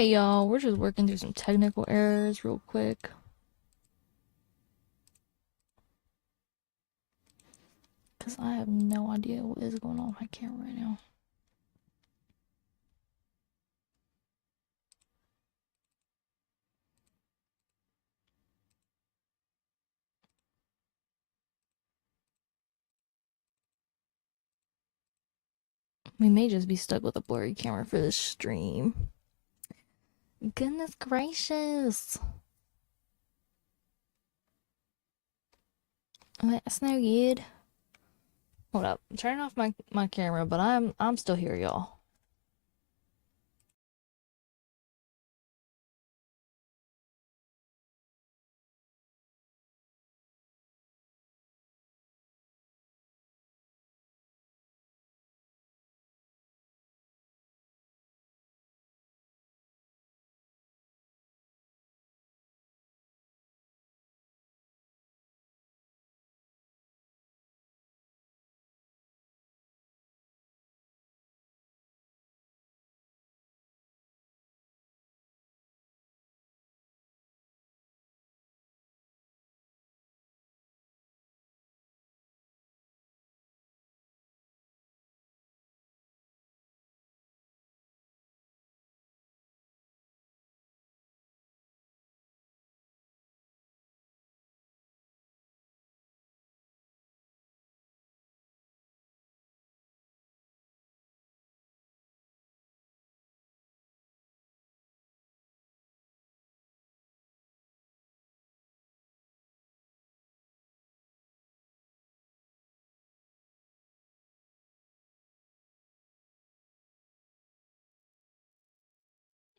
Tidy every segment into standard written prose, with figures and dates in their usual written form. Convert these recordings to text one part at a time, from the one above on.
Hey y'all, we're just working through some technical errors real quick. Because I have no idea what is going on with my camera right now. We may just be stuck with a blurry camera for this stream. Goodness gracious. That's no good. Hold up. I'm turning off my camera, but I'm still here, y'all.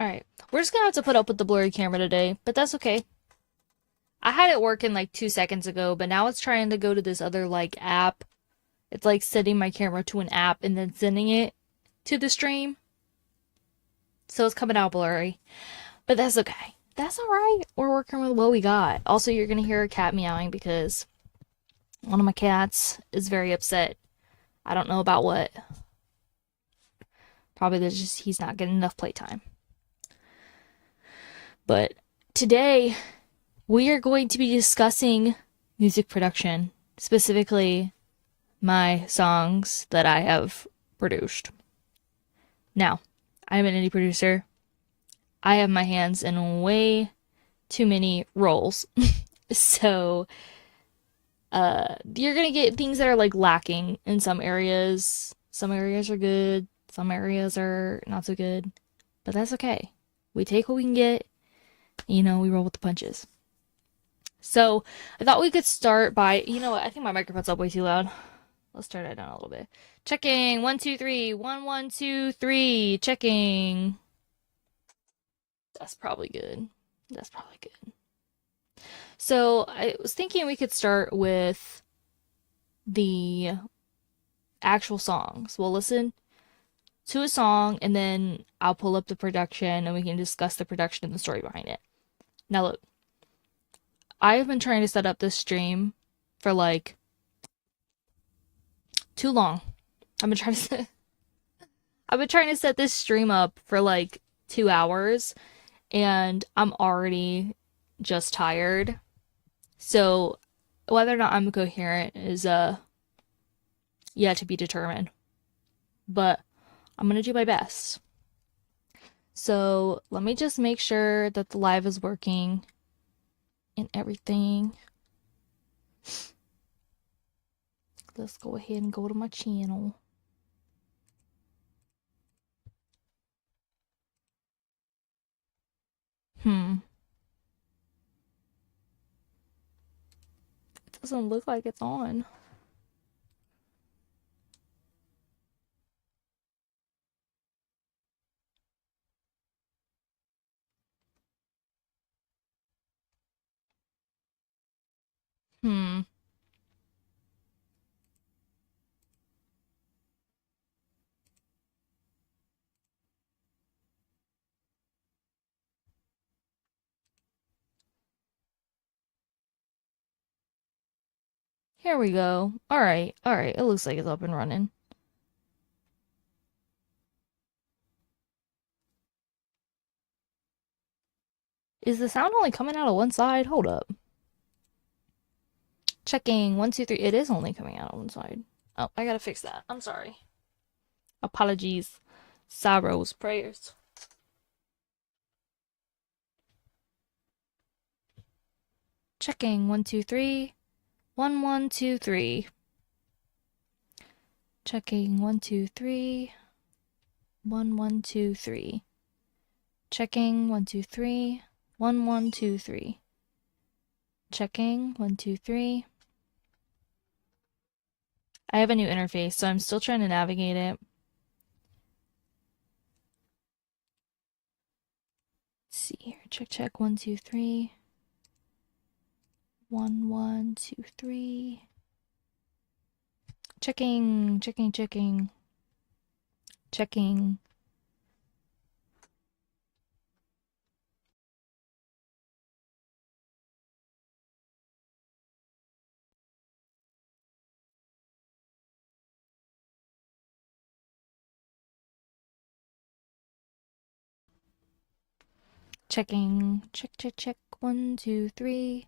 Alright. We're just gonna have to put up with the blurry camera today, but that's okay. I had it working like 2 seconds ago, but now it's trying to go to this other like app. It's like setting my camera to an app and then sending it to the stream. So it's coming out blurry. But that's okay. That's alright. We're working with what we got. Also, you're gonna hear a cat meowing because one of my cats is very upset. I don't know about what. Probably there's just he's not getting enough playtime. But today we are going to be discussing music production, specifically my songs that I have produced. Now, I'm an indie producer. I have my hands in way too many roles. So, you're gonna get things that are like lacking in some areas. Some areas are good, some areas are not so good. But that's okay. We take what we can get, we roll with the punches. So, I thought we could start by, you know what, I think my microphone's up way too loud. Let's turn it down a little bit. Checking. 1, 2, 3. 1, 1, 2, 3. Checking. That's probably good. That's probably good. So I was thinking we could start with the actual songs. We'll listen to a song and then I'll pull up the production and we can discuss the production and the story behind it. Now, look, I've been trying to set up this stream for like too long. I've been trying to set, I've been trying to set this stream up for like 2 hours and I'm already just tired. So whether or not I'm coherent is yet to be determined. But I'm gonna do my best. So let me just make sure that the live is working and everything. Let's go ahead and go to my channel. It doesn't look like it's on. Hmm. Here we go. Alright, alright. It looks like it's up and running. Is the sound only coming out of one side? Hold up. Checking. 1, 2, 3. It is only coming out on one side. Oh, I gotta fix that. I'm sorry. Apologies. Sorrows. Prayers. Checking. 1, 2, 3. 1, 1, 2, 3. Checking. 1, 2, 3. 1, 1, 2, 3. Checking. 1, 2, 3. 1, 1, 2, 3. Checking. 1, 2, 3. I have a new interface, so I'm still trying to navigate it. Let's see here. Check, check. 1, 2, 3. 1, 1, 2, 3. Checking, checking, checking. Checking. Checking. Check, check, check. 1, 2, 3.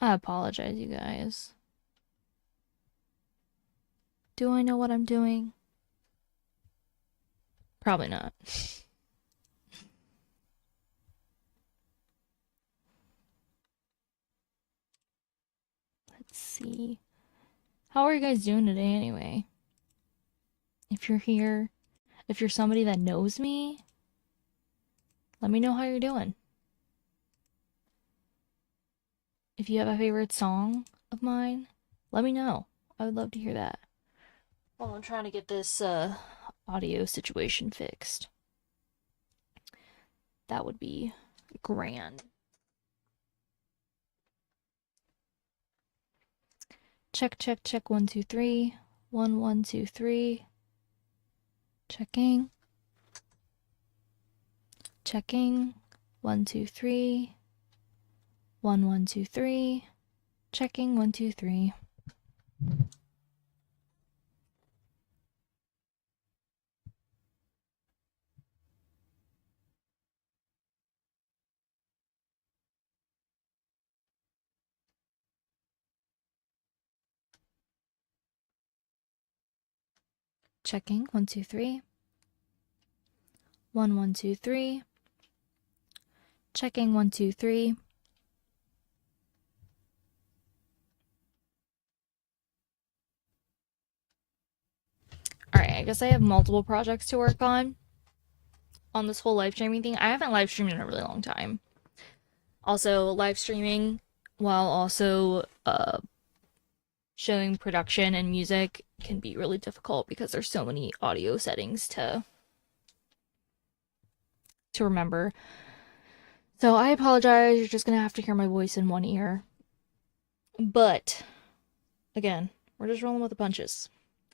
I apologize, you guys. Do I know what I'm doing? Probably not. Let's see. How are you guys doing today anyway? If you're here, if you're somebody that knows me, let me know how you're doing. If you have a favorite song of mine, let me know. I would love to hear that. Well, I'm trying to get this audio situation fixed. That would be grand. Check, check, check. 1, 2, 3. 1, 1, 2, 3. Checking. Checking. 1, 2, 3. 1, 1, 2, 3. Checking. 1, 2, 3. Checking. 1, 2, 3. 1, 1, 2, 3. Checking. 1, 2, 3. Alright, I guess I have multiple projects to work on this whole live streaming thing. I haven't live streamed in a really long time. Also, live streaming while also showing production and music can be really difficult because there's so many audio settings to remember. So I apologize. You're just gonna have to hear my voice in one ear. But again, we're just rolling with the punches.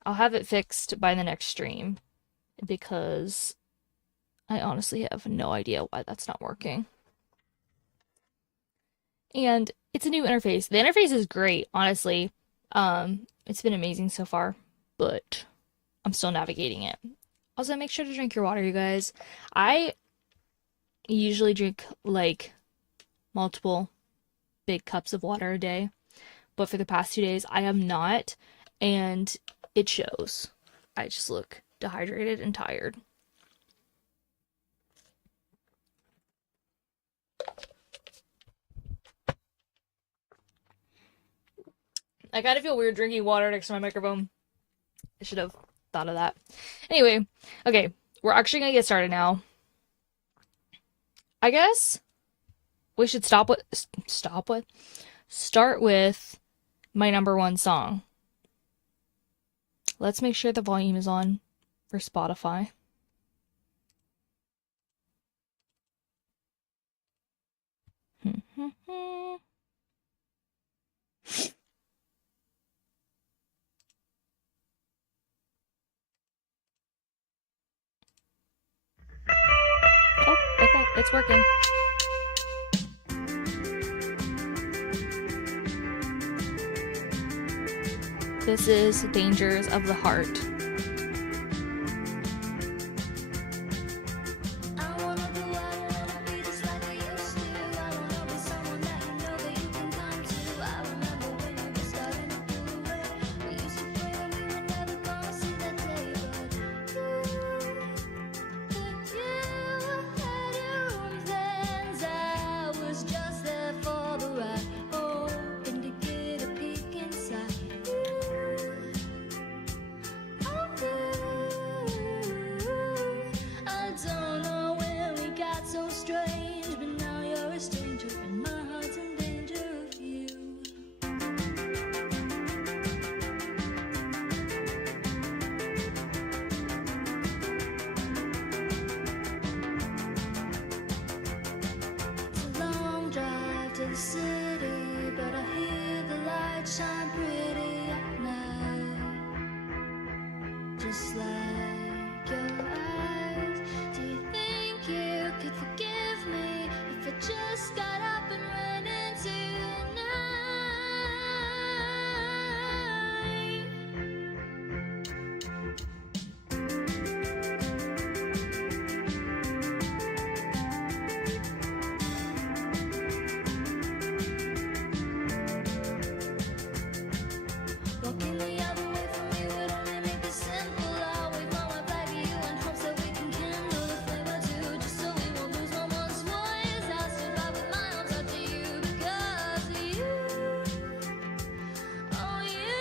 I'll have it fixed by the next stream because I honestly have no idea why that's not working. And it's a new interface. The interface is great, honestly. It's been amazing so far, but I'm still navigating it. Also, make sure to drink your water, you guys. I usually drink like multiple big cups of water a day, but for the past 2 days, I am not, and it shows. I just look dehydrated and tired. I kind of feel weird drinking water next to my microphone. I should have thought of that. Anyway, okay, we're actually gonna get started now. I guess we should start with my number one song. Let's make sure the volume is on for Spotify. Oh, okay, it's working. This is Dangers of the Heart. the city, but I hear the light shine pretty at night. Just like your eyes. Do you think you could forgive me if I just got up and ran into the walking the other way from you would only make this simple. I'll wave my white flag at you in hopes that we can kindle the flame or two, just so we won't lose one once voice. I stood by with my arms out to you because you, oh, you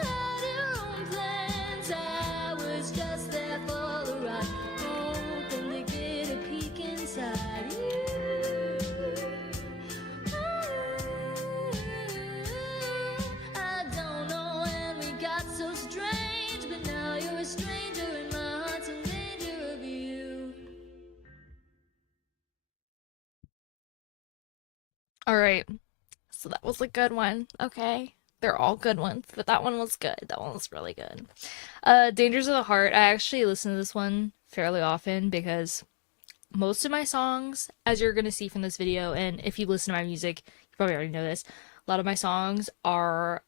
had your own plans. I was just there for the ride, hoping to get a peek inside you. I don't know when we got so strange, but now you're a stranger and my heart's in danger of you. Alright, so that was a good one, okay? They're all good ones, but that one was good. That one was really good. Dangers of the Heart. I actually listen to this one fairly often because most of my songs, as you're gonna see from this video, and if you listen to my music, you probably already know this, a lot of my songs are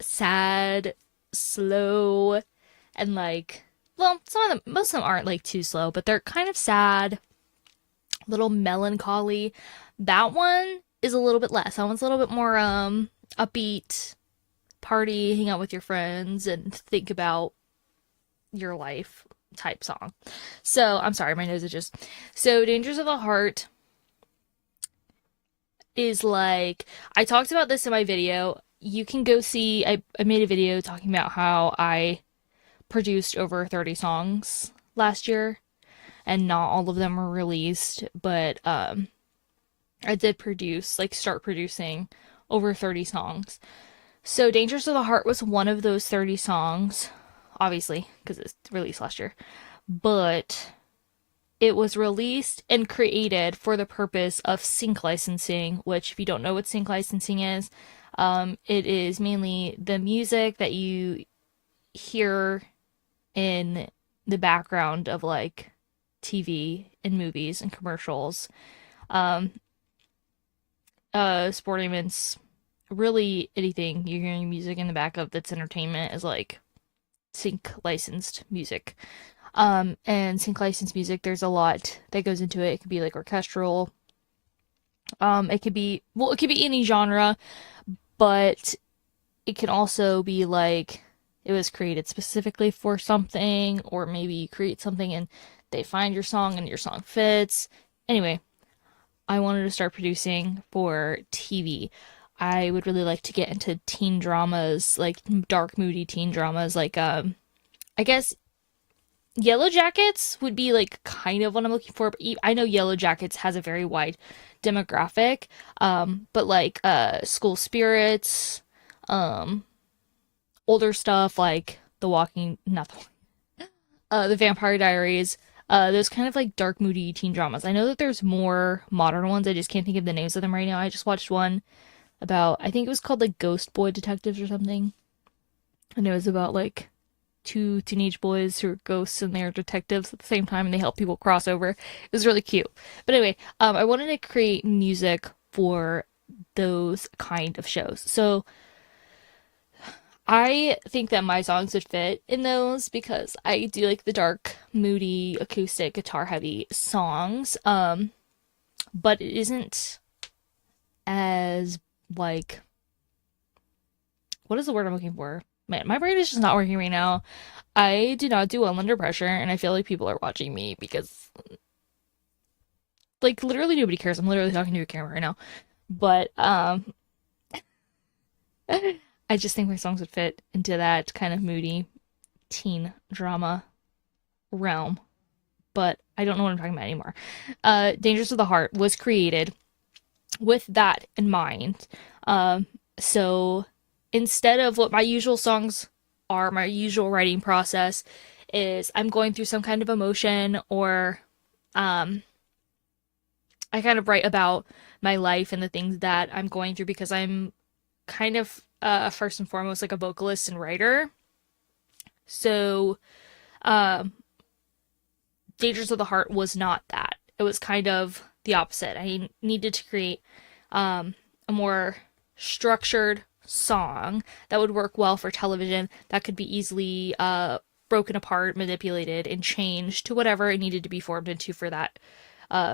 sad, slow, and like, well, most of them aren't like too slow, but they're kind of sad, a little melancholy. That one is a little bit less. That one's a little bit more upbeat, party, hang out with your friends, and think about your life type song. So, I'm sorry, my nose is just. So, Dangers of the Heart is like, I talked about this in my video. You can go see, I made a video talking about how I produced over 30 songs last year, and not all of them were released, but I did produce, like, start producing over 30 songs. So, Dangers of the Heart was one of those 30 songs, obviously, because it's released last year. But it was released and created for the purpose of sync licensing, which, if you don't know what sync licensing is, it is mainly the music that you hear in the background of like TV and movies and commercials. Sporting events, really anything you're hearing music in the back of that's entertainment is like sync licensed music. And sync licensed music, there's a lot that goes into it. It could be like orchestral. It could be, well, it could be any genre, but it can also be like it was created specifically for something, or maybe you create something and they find your song and your song fits. Anyway, I wanted to start producing for TV. I would really like to get into teen dramas, like dark, moody teen dramas, like I guess Yellow Jackets would be like kind of what I'm looking for. But I know Yellow Jackets has a very wide demographic, but like School Spirits, um, older stuff like The Walking, not the Vampire Diaries, those kind of like dark, moody teen dramas. I know that there's more modern ones. I just can't think of the names of them right now. I just watched one about, I think it was called like Ghost Boy Detectives or something, and it was about like two teenage boys who are ghosts and they're detectives at the same time and they help people cross over. It was really cute. But anyway, I wanted to create music for those kind of shows. So I think that my songs would fit in those because I do like the dark, moody, acoustic, guitar heavy songs. But it isn't as like, what is the word I'm looking for? Man, my brain is just not working right now. I do not do well under pressure, and I feel like people are watching me because, like, literally nobody cares. I'm literally talking to a camera right now. But, I just think my songs would fit into that kind of moody teen drama realm. But I don't know what I'm talking about anymore. Dangers of the Heart was created with that in mind. So instead of what my usual songs are, my usual writing process is I'm going through some kind of emotion, or I kind of write about my life and the things that I'm going through, because I'm kind of first and foremost like a vocalist and writer. So um Dangers of the Heart was not that. It was kind of the opposite. I needed to create a more structured song that would work well for television, that could be easily broken apart, manipulated, and changed to whatever it needed to be formed into for that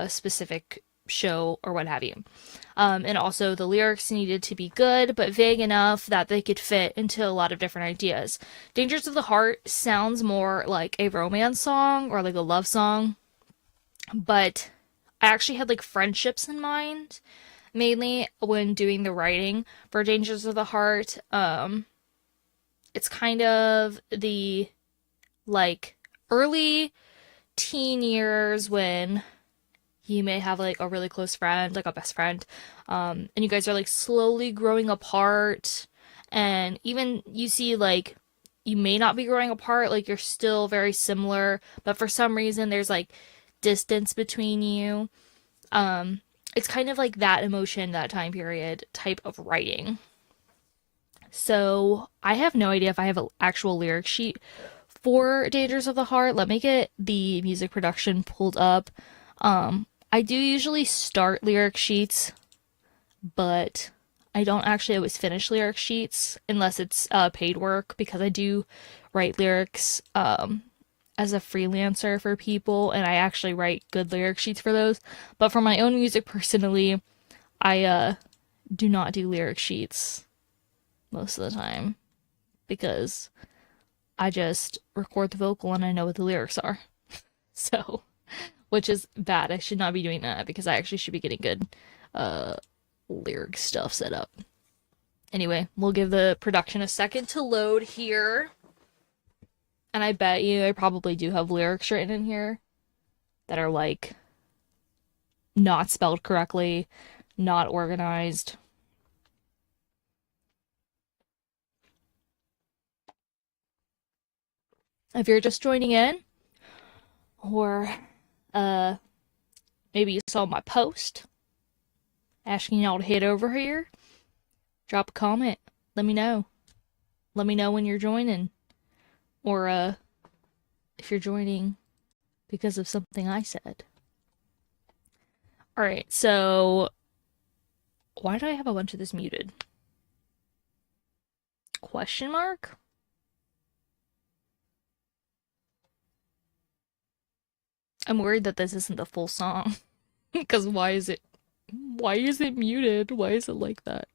specific show or what have you. And also, the lyrics needed to be good but vague enough that they could fit into a lot of different ideas. Dangers of the Heart sounds more like a romance song or like a love song, but I actually had like friendships in mind mainly when doing the writing for Dangers of the Heart. It's kind of the like early teen years when you may have like a really close friend, like a best friend, and you guys are like slowly growing apart. And even you see like you may not be growing apart, like you're still very similar, but for some reason there's like distance between you. Um, it's kind of like that emotion, that time period type of writing. So I have no idea if I have an actual lyric sheet for Dangers of the Heart. Let me get the music production pulled up. I do usually start lyric sheets, but I don't actually always finish lyric sheets unless it's paid work, because I do write lyrics as a freelancer for people, and I actually write good lyric sheets for those. But for my own music personally, I do not do lyric sheets most of the time because I just record the vocal and I know what the lyrics are. So, which is bad. I should not be doing that because I actually should be getting good uh lyric stuff set up. Anyway, we'll give the production a second to load here. And I bet you I probably do have lyrics written in here that are like not spelled correctly, not organized. If you're just joining in, or uh maybe you saw my post asking y'all to head over here, drop a comment, let me know. Let me know when you're joining, or if you're joining because of something I said. All right, so why do I have a bunch of this muted? Question mark? I'm worried that this isn't the full song. Because why is it muted? Why is it like that?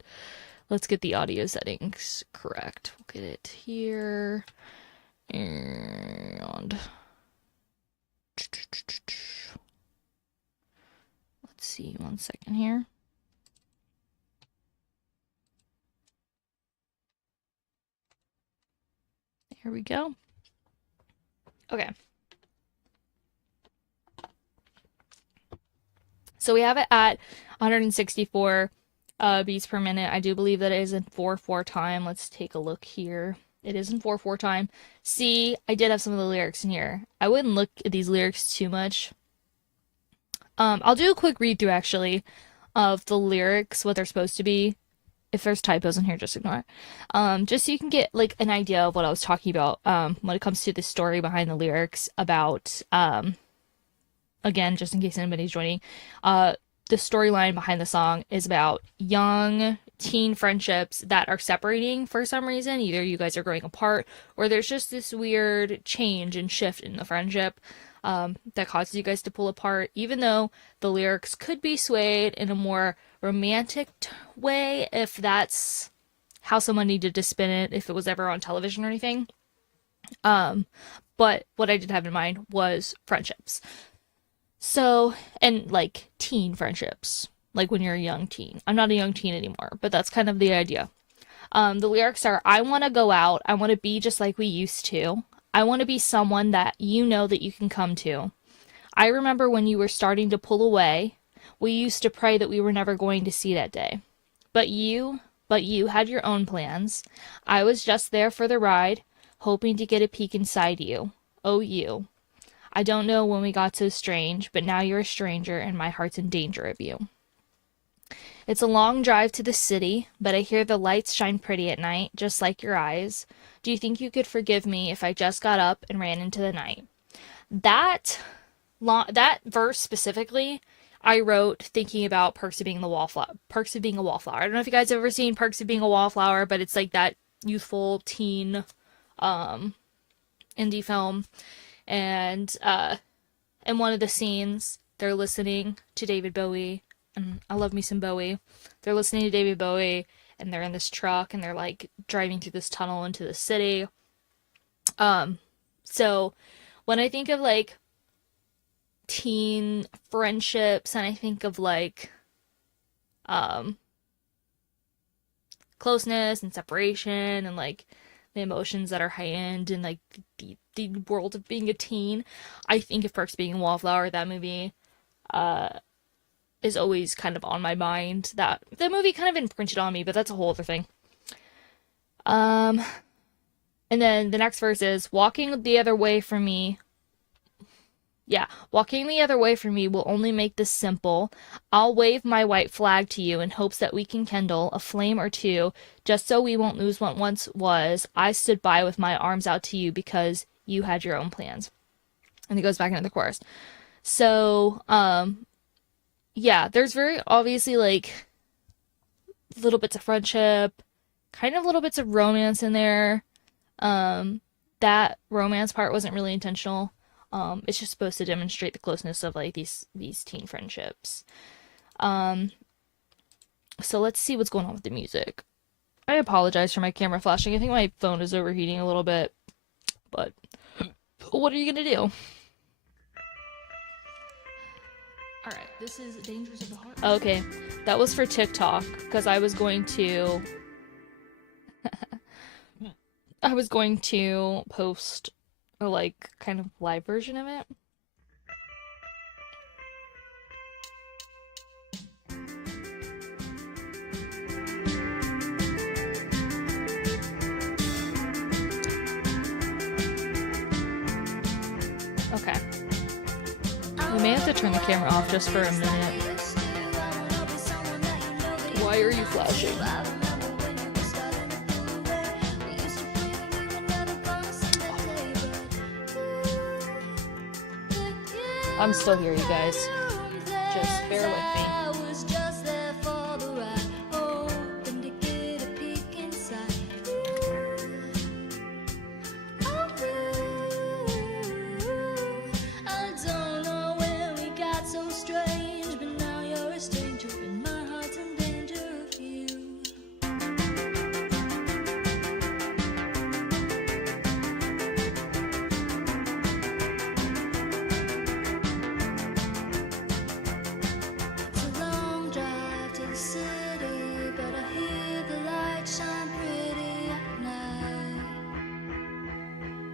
Let's get the audio settings correct. We'll get it here. And let's see, 1 second here. Here we go. Okay. So we have it at 164 beats per minute. I do believe that it is in 4/4 time. Let's take a look here. It is in 4/4 time. See, I did have some of the lyrics in here. I wouldn't look at these lyrics too much. I'll do a quick read through actually of the lyrics, what they're supposed to be. If there's typos in here, just ignore it. Just so you can get like an idea of what I was talking about when it comes to the story behind the lyrics about again, just in case anybody's joining, the storyline behind the song is about young teen friendships that are separating for some reason. Either you guys are growing apart, or there's just this weird change and shift in the friendship that causes you guys to pull apart, even though the lyrics could be swayed in a more romantic way, if that's how someone needed to spin it, if it was ever on television or anything. But what I did have in mind was friendships. So, and like teen friendships, like when you're a young teen. I'm not a young teen anymore, but that's kind of the idea. The lyrics are, I want to go out. I want to be just like we used to. I want to be someone that you know that you can come to. I remember when you were starting to pull away. We used to pray that we were never going to see that day. But you had your own plans. I was just there for the ride, hoping to get a peek inside you. Oh, you. I don't know when we got so strange, but now you're a stranger and my heart's in danger of you. It's a long drive to the city, but I hear the lights shine pretty at night, just like your eyes. Do you think you could forgive me if I just got up and ran into the night? That that verse specifically, I wrote thinking about Perks of Being the Wallflower. Perks of Being a Wallflower. I don't know if you guys have ever seen Perks of Being a Wallflower, but it's like that youthful teen um indie film, and in one of the scenes they're listening to David Bowie, and I love me some Bowie. They're listening to David Bowie, and they're in this truck, and they're like driving through this tunnel into the city. So when I think of like teen friendships, and I think of like um closeness and separation, and like the emotions that are heightened in like the world of being a teen, I think of Perks Being a Wallflower. That movie uh is always kind of on my mind. That the movie kind of imprinted on me, but that's a whole other thing. Um and then the next verse is walking the other way from me. Yeah, walking the other way from me will only make this simple. I'll wave my white flag to you in hopes that we can kindle a flame or two, just so we won't lose what once was. I stood by with my arms out to you because you had your own plans. And it goes back into the chorus. So, yeah, there's very obviously like little bits of friendship, kind of little bits of romance in there. That romance part wasn't really intentional. It's just supposed to demonstrate the closeness of like these teen friendships. Um, so let's see what's going on with the music. I apologize for my camera flashing. I think my phone is overheating a little bit, but what are you gonna do? All right, this is Dangers of the Heart. Okay, that was for TikTok because I was going to post a like kind of live version of it. Okay. We may have to turn the camera off just for a minute. Why are you flashing? I'm still here, you guys. Just bear with me.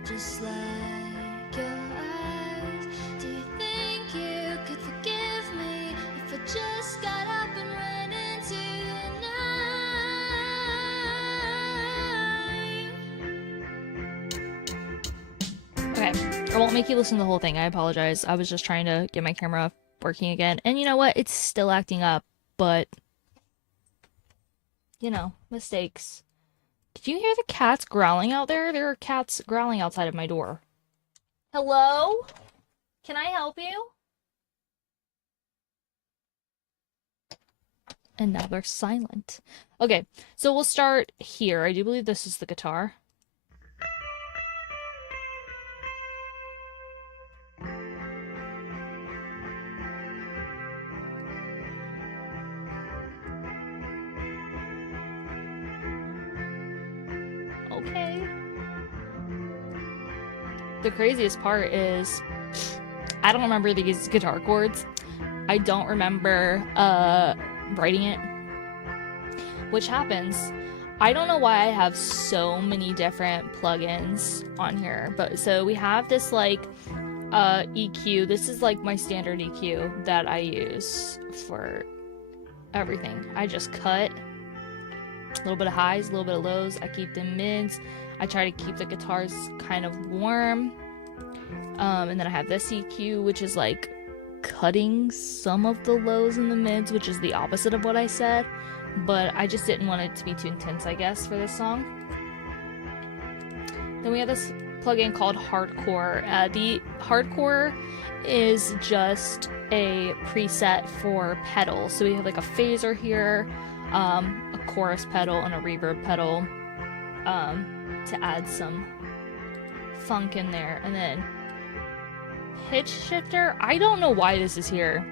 Just like your eyes. Do you think you could forgive me if I just got up and ran into the night? Okay, I won't make you listen to the whole thing. I apologize. I was just trying to get my camera working again. And you know what? It's still acting up, but you know, mistakes. Did you hear the cats growling out there? There are cats growling outside of my door. Hello? Can I help you? And now they're silent. Okay, so we'll start here. I do believe this is the guitar. Okay. The craziest part is I don't remember these guitar chords. I don't remember writing it, which happens. I don't know why I have so many different plugins on here, but so we have this like EQ. This is like my standard EQ that I use for everything. I just cut a little bit of highs, a little bit of lows. I keep the mids. I try to keep the guitars kind of warm. And then I have this EQ, which is like cutting some of the lows and the mids, which is the opposite of what I said, but I just didn't want it to be too intense, I guess, for this song. Then we have this plugin called Hardcore. The Hardcore is just a preset for pedals. So we have like a phaser here, a chorus pedal, and a reverb pedal to add some funk in there. And then pitch shifter. I don't know why this is here.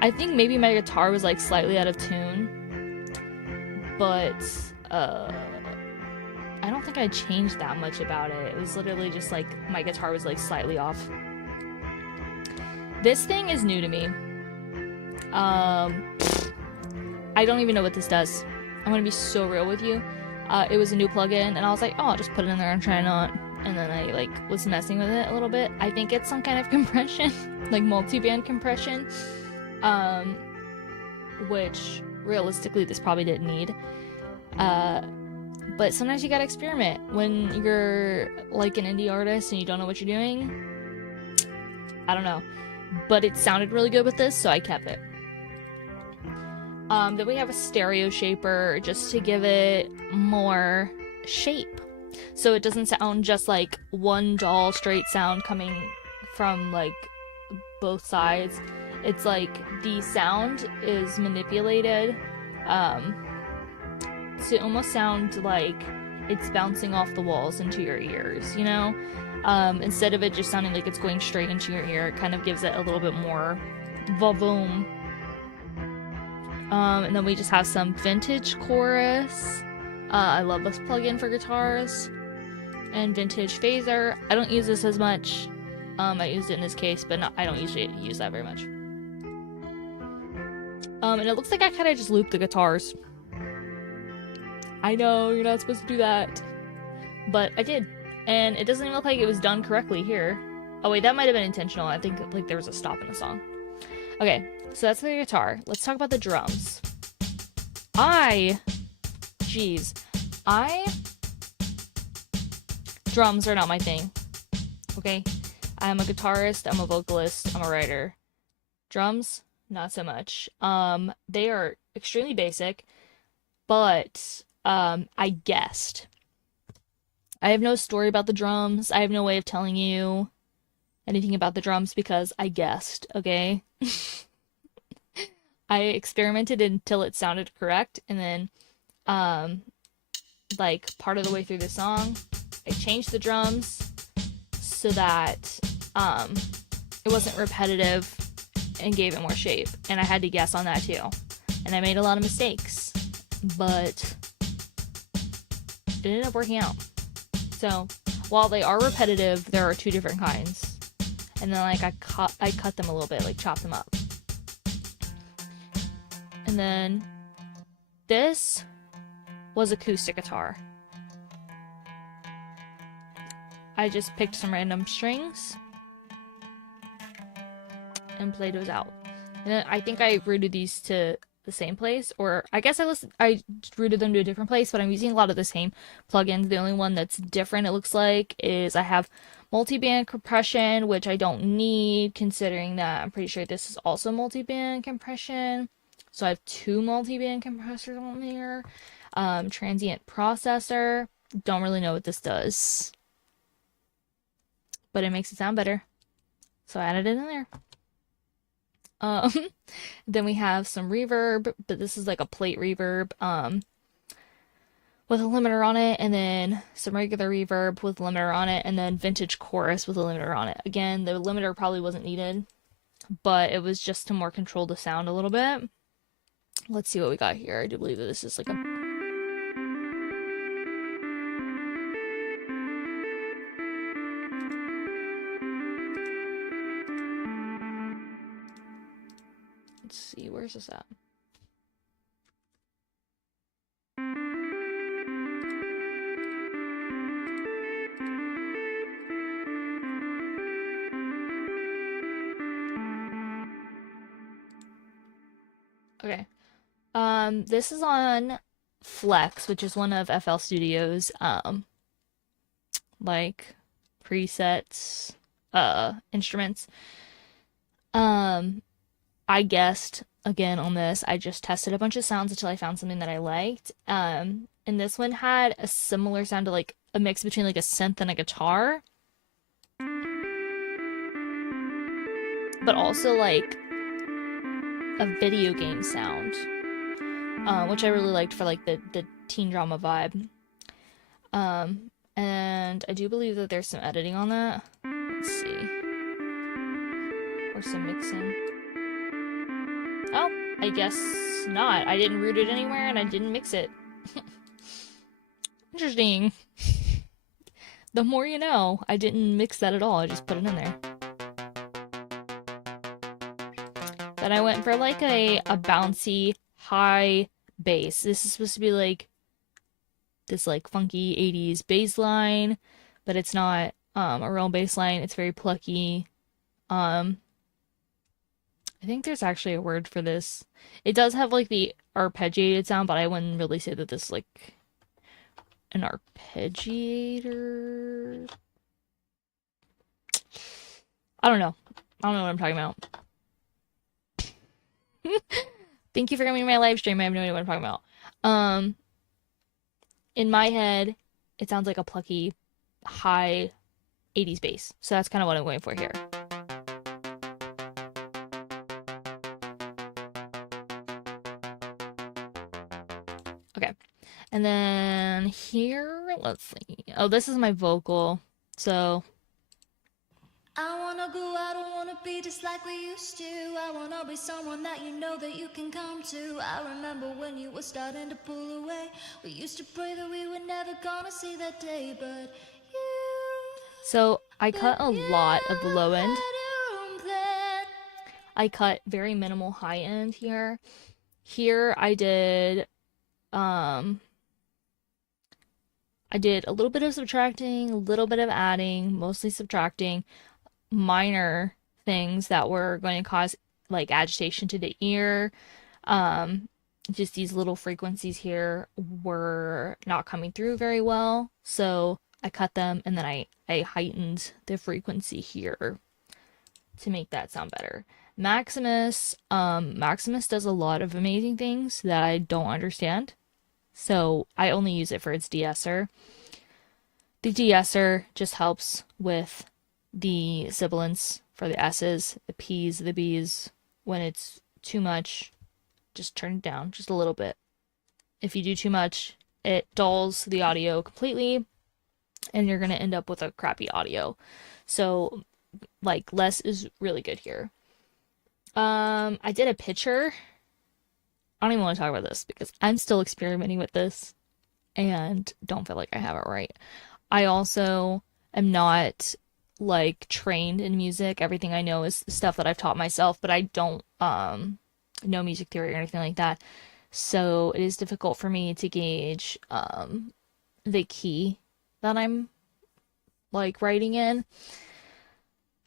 I think maybe my guitar was like slightly out of tune, but I don't think I changed that much about it. It was literally just like my guitar was like slightly off. This thing is new to me. I don't even know what this does. I'm gonna be so real with you. It was a new plugin, and I was like, oh, I'll just put it in there and try it out. And then I like was messing with it a little bit. I think it's some kind of compression, like multi-band compression, which realistically this probably didn't need. But sometimes you gotta experiment when you're like an indie artist and you don't know what you're doing. I don't know, but it sounded really good with this, so I kept it. Then we have a stereo shaper just to give it more shape, so it doesn't sound just like one dull straight sound coming from like both sides. It's like the sound is manipulated to almost sound like it's bouncing off the walls into your ears, you know? Instead of it just sounding like it's going straight into your ear, it kind of gives it a little bit more volume. And then we just have some vintage chorus. I love this plugin for guitars. And vintage phaser. I don't use this as much. I used it in this case, but I don't usually use that very much. And it looks like I kind of just looped the guitars. I know, you're not supposed to do that. But I did. And it doesn't even look like it was done correctly here. Oh wait, that might have been intentional. I think like there was a stop in the song. Okay, so that's the guitar. Let's talk about the drums. Drums are not my thing. Okay? I'm a guitarist, I'm a vocalist, I'm a writer. Drums, not so much. They are extremely basic, but I guessed. I have no story about the drums. I have no way of telling you anything about the drums because I guessed, okay? I experimented until it sounded correct, and then, like, part of the way through the song, I changed the drums so that, it wasn't repetitive and gave it more shape, and I had to guess on that too. And I made a lot of mistakes, but it ended up working out. So, while they are repetitive, there are two different kinds. And then, like, I cut them a little bit, like, chopped them up. And then, this was acoustic guitar. I just picked some random strings and played those out. And then I think I routed these to the same place, or I guess I routed them to a different place, but I'm using a lot of the same plugins. The only one that's different, it looks like, is I have multi-band compression, which I don't need, considering that I'm pretty sure this is also multi-band compression. So I have two multi-band compressors on here. Transient processor. Don't really know what this does, but it makes it sound better, so I added it in there. Then we have some reverb, but this is like a plate reverb, with a limiter on it, and then some regular reverb with a limiter on it, and then vintage chorus with a limiter on it. Again, the limiter probably wasn't needed, but it was just to more control the sound a little bit. Let's see what we got here. I do believe that this is like a... Let's see, where's this at? Okay. This is on Flex, which is one of FL Studio's, like, presets, instruments. Um, I guessed again on this. I just tested a bunch of sounds until I found something that I liked. And this one had a similar sound to like a mix between like a synth and a guitar, but also like a video game sound, which I really liked for like the teen drama vibe. And I do believe that there's some editing on that. Let's see, or some mixing. Oh, I guess not. I didn't root it anywhere and I didn't mix it. Interesting. The more you know. I didn't mix that at all. I just put it in there. Then I went for like a bouncy high bass. This is supposed to be like this like funky 80s bass line, but it's not a real bass line. It's very plucky. Um I think there's actually a word for this. It does have like the arpeggiated sound, but I wouldn't really say that this is like an arpeggiator. I don't know. I don't know what I'm talking about. Thank you for coming to my live stream. I have no idea what I'm talking about. Um, in my head, it sounds like a plucky, high 80s bass. So that's kind of what I'm going for here. Okay. And then here, let's see. Oh, this is my vocal. So I wanna go, I don't wanna be just like we used to. I wanna be someone that you know that you can come to. I remember when you were starting to pull away. We used to pray that we were never gonna see that day, but I cut a lot of the low end. I cut very minimal high end here. Here I did a little bit of subtracting, a little bit of adding, mostly subtracting, minor things that were going to cause like agitation to the ear. Um, just these little frequencies here were not coming through very well. So I cut them and then I heightened the frequency here to make that sound better. Maximus does a lot of amazing things that I don't understand. So I only use it for its de-esser. The de-esser just helps with the sibilants for the S's, the P's, the B's. When it's too much, just turn it down just a little bit. If you do too much, it dulls the audio completely and you're going to end up with a crappy audio. So like less is really good here. I did a picture. I don't even want to talk about this because I'm still experimenting with this and don't feel like I have it right. I also am not like trained in music. Everything I know is stuff that I've taught myself, but I don't know music theory or anything like that. So it is difficult for me to gauge the key that I'm like writing in.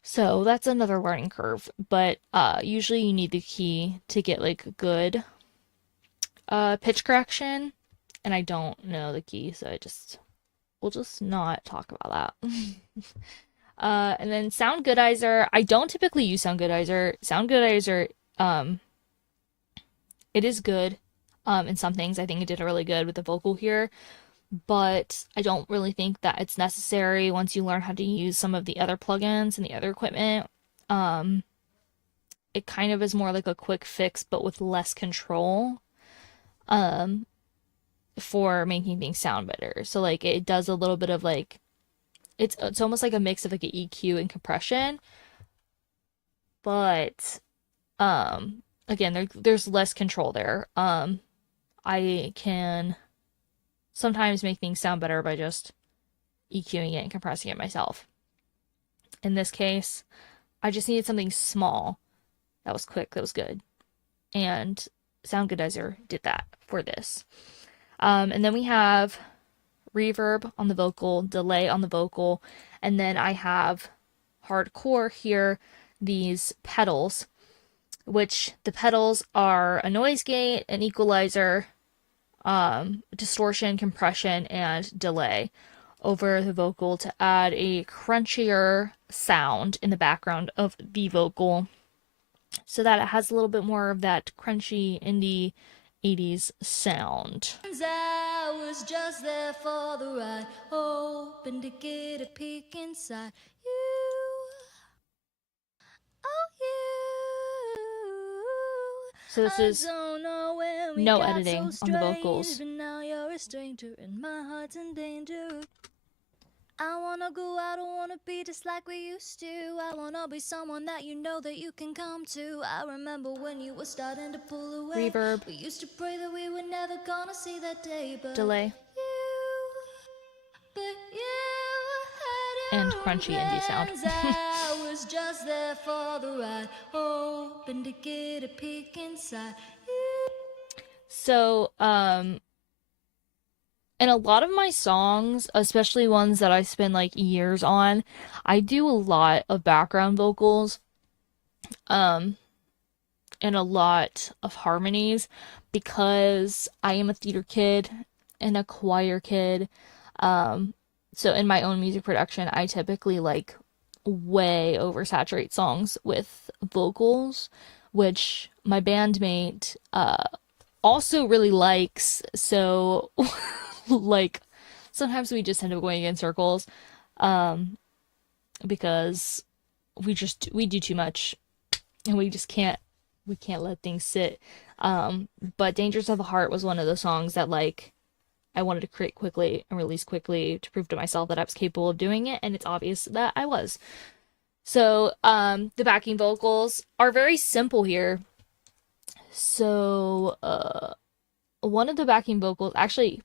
So that's another learning curve, but usually you need the key to get like good pitch correction, and I don't know the key, so we'll just not talk about that. And then Sound Goodizer. I don't typically use Sound Goodizer. Sound Goodizer, it is good in some things. I think it did really good with the vocal here, but I don't really think that it's necessary once you learn how to use some of the other plugins and the other equipment. It kind of is more like a quick fix, but with less control um, for making things sound better. So like it does a little bit of like it's almost like a mix of like an EQ and compression, but again there's less control there. I can sometimes make things sound better by just EQing it and compressing it myself. In this case, I just needed something small that was quick, that was good. And Sound Goodizer did that for this. And then we have reverb on the vocal, delay on the vocal, and then I have hardcore here, these pedals, which the pedals are a noise gate, an equalizer, distortion, compression, and delay over the vocal to add a crunchier sound in the background of the vocal. so that it has a little bit more of that crunchy indie 80s sound. I was just there for the ride, hoping to get a peek inside you. Oh, So this is don't know when we no got editing so on the strange, vocals. but now you're a stranger and my heart's in danger. I wanna go out, I wanna be just like we used to. I wanna be someone that you know that you can come to. I remember when you were starting to pull away. Reverb. We used to pray that we were never gonna see that day, but Delay. And crunchy indie sound. I was just there for the ride, hoping to get a peek inside you. So, in a lot of my songs, especially ones that I spend like years on, I do a lot of background vocals, and a lot of harmonies because I am a theater kid and a choir kid. So in my own music production, I typically like way oversaturate songs with vocals, which my bandmate also really likes. So like sometimes we just end up going in circles because we do too much and we can't let things sit. But Dangers of the Heart was one of the songs that like I wanted to create quickly and release quickly to prove to myself that I was capable of doing it, and it's obvious that I was. So, the backing vocals are very simple here. So, one of the backing vocals, actually,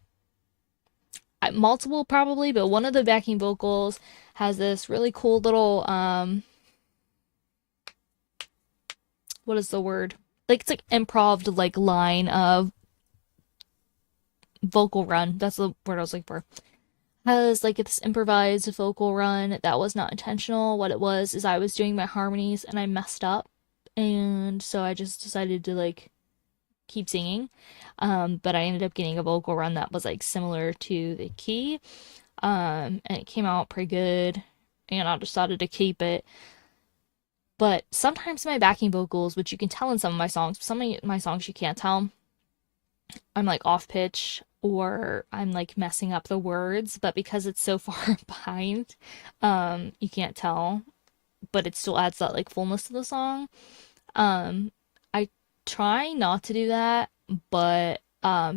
multiple probably, but one of the backing vocals has this really cool little, what is the word? Like, it's like improv like line of vocal run. That's the word I was looking for. Has like this improvised vocal run that was not intentional. What it was is I was doing my harmonies and I messed up, and so I just decided to like keep singing. But I ended up getting a vocal run that was like similar to the key, and it came out pretty good, and I decided to keep it. But sometimes my backing vocals, which you can tell in some of my songs you can't tell, I'm like off pitch or I'm like messing up the words, but because it's so far behind, you can't tell, but it still adds that like fullness to the song. I try not to do that, but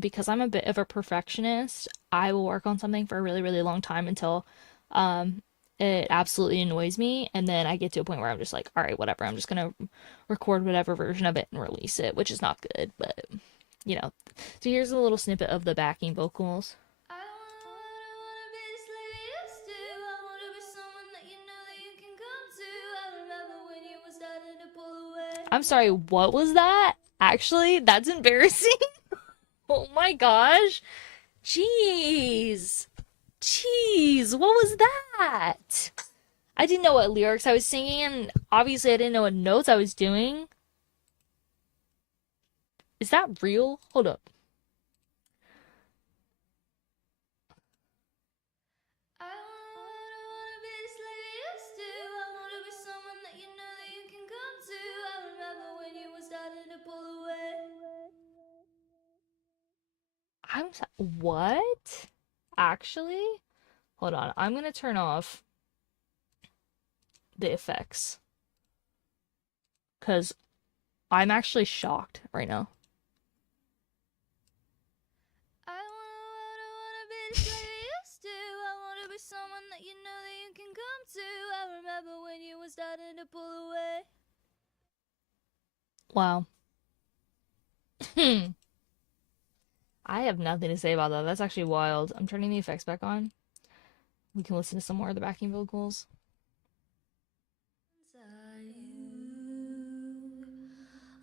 because I'm a bit of a perfectionist, I will work on something for a really, really long time until it absolutely annoys me, and then I get to a point where I'm just like, all right, whatever, I'm just gonna record whatever version of it and release it, which is not good, but you know. So here's a little snippet of the backing vocals. I wanna be just like we used to. I wanna be someone that you know that you can come to. I remember when you were starting to pull away. I'm sorry, what was that? Actually, that's embarrassing. Oh my gosh. Jeez. Jeez, what was that? I didn't know what lyrics I was singing, and obviously I didn't know what notes I was doing. Is that real? Hold up. I wanna be just like we used to. I wanna be someone that you know that you can come to. I remember when you were starting to pull away. What? Actually? Hold on. I'm gonna turn off the effects. Because I'm actually shocked right now. I wanna be just like we used to. I wanna be someone that you know that you can come to. I remember when you were starting to pull away. Wow. I have nothing to say about that. That's actually wild. I'm turning the effects back on. We can listen to some more of the backing vocals.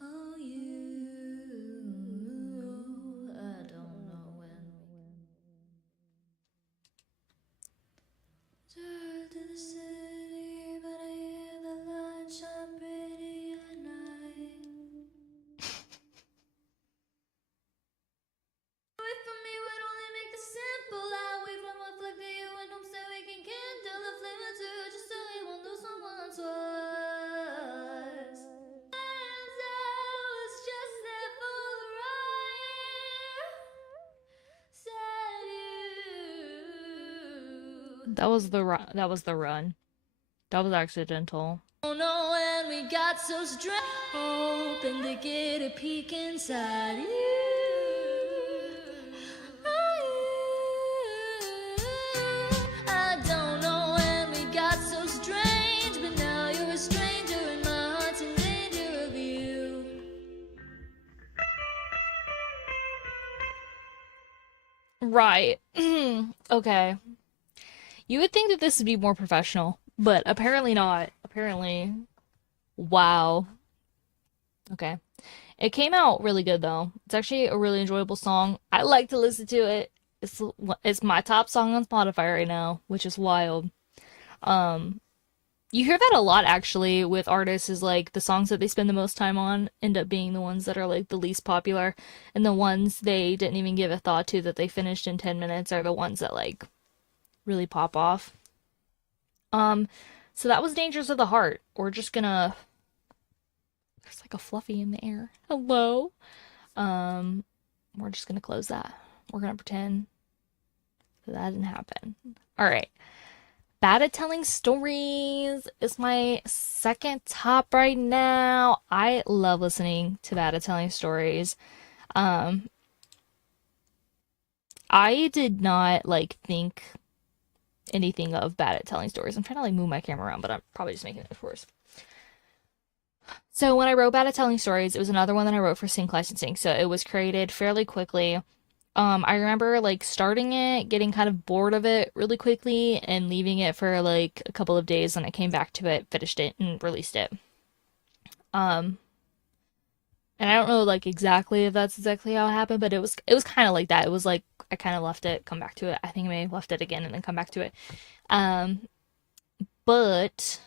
Oh, you. I don't know when. Turn to the city, but I hear the light shine pretty at night. Wait for me would only make the simple. I wait from a flick to you and home so we can kindle a flame or two. that was the run. That was accidental. Oh no, and we got so strange, hoping to get a peek inside you. I don't know when we got so strange, but now you're a stranger and my heart's in danger of you. Right. Okay. You would think that this would be more professional, but apparently not. Apparently. Wow. Okay. It came out really good though. It's actually a really enjoyable song. I like to listen to it. It's my top song on Spotify right now, which is wild. Um, you hear that a lot actually with artists is like the songs that they spend the most time on end up being the ones that are like the least popular, and the ones they didn't even give a thought to that they finished in 10 minutes are the ones that like really pop off. Um, so that was Dangers of the Heart. We're just gonna there's like a fluffy in the air. Hello. Um, we're just gonna close that. We're gonna pretend that didn't happen. All right. Bad at Telling Stories is my second top right now. I love listening to Bad at Telling Stories. Um, I did not like think anything of Bad at Telling Stories. I'm trying to like move my camera around, but I'm probably just making it worse. So when I wrote Bad at Telling Stories, it was another one that I wrote for Sync Licensing. So it was created fairly quickly. I remember like starting it, getting kind of bored of it really quickly, and leaving it for like a couple of days. And I came back to it, finished it, and released it. Um, and I don't know like exactly if that's exactly how it happened, but it was kind of like that. It was like I kind of left it, come back to it. I think I may have left it again and then come back to it. Um, but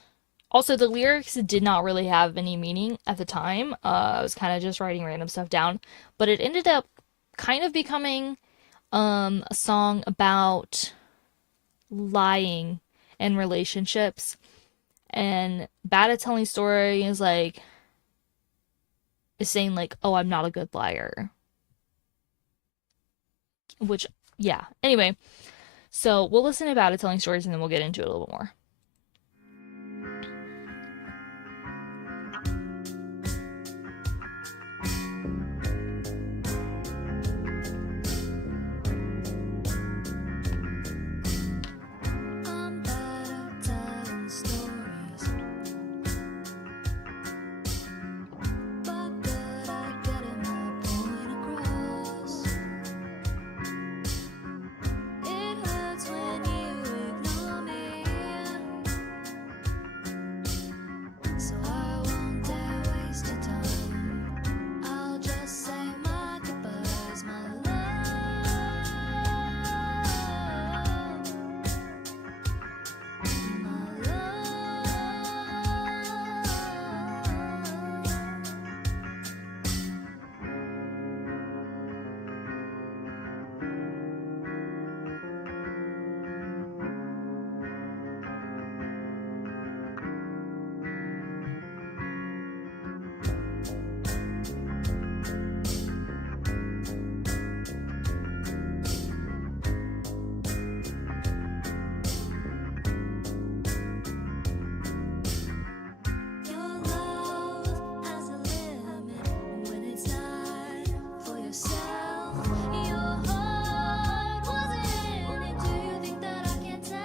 also the lyrics did not really have any meaning at the time. I was kind of just writing random stuff down, but it ended up kind of becoming a song about lying and relationships, and Bad at Telling Story is saying like, oh, I'm not a good liar, which yeah, anyway, so we'll listen to Bad at Telling Stories and then we'll get into it a little bit more. I'm bad at telling stories, but good at getting my point across. It hurts when you ignore me, so I won't dare waste your time. I'll just say my goodbyes, my love, my love. Your love has a limit when it's not for yourself. Your heart wasn't in it. Do you think that I can tell?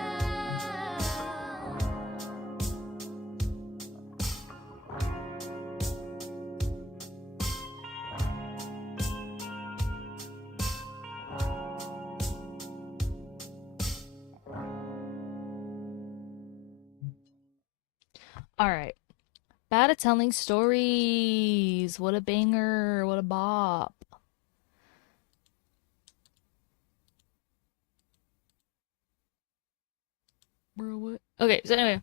All right. Bad at Telling Stories. What a banger. What a bop. Bro, what? Okay, so anyway,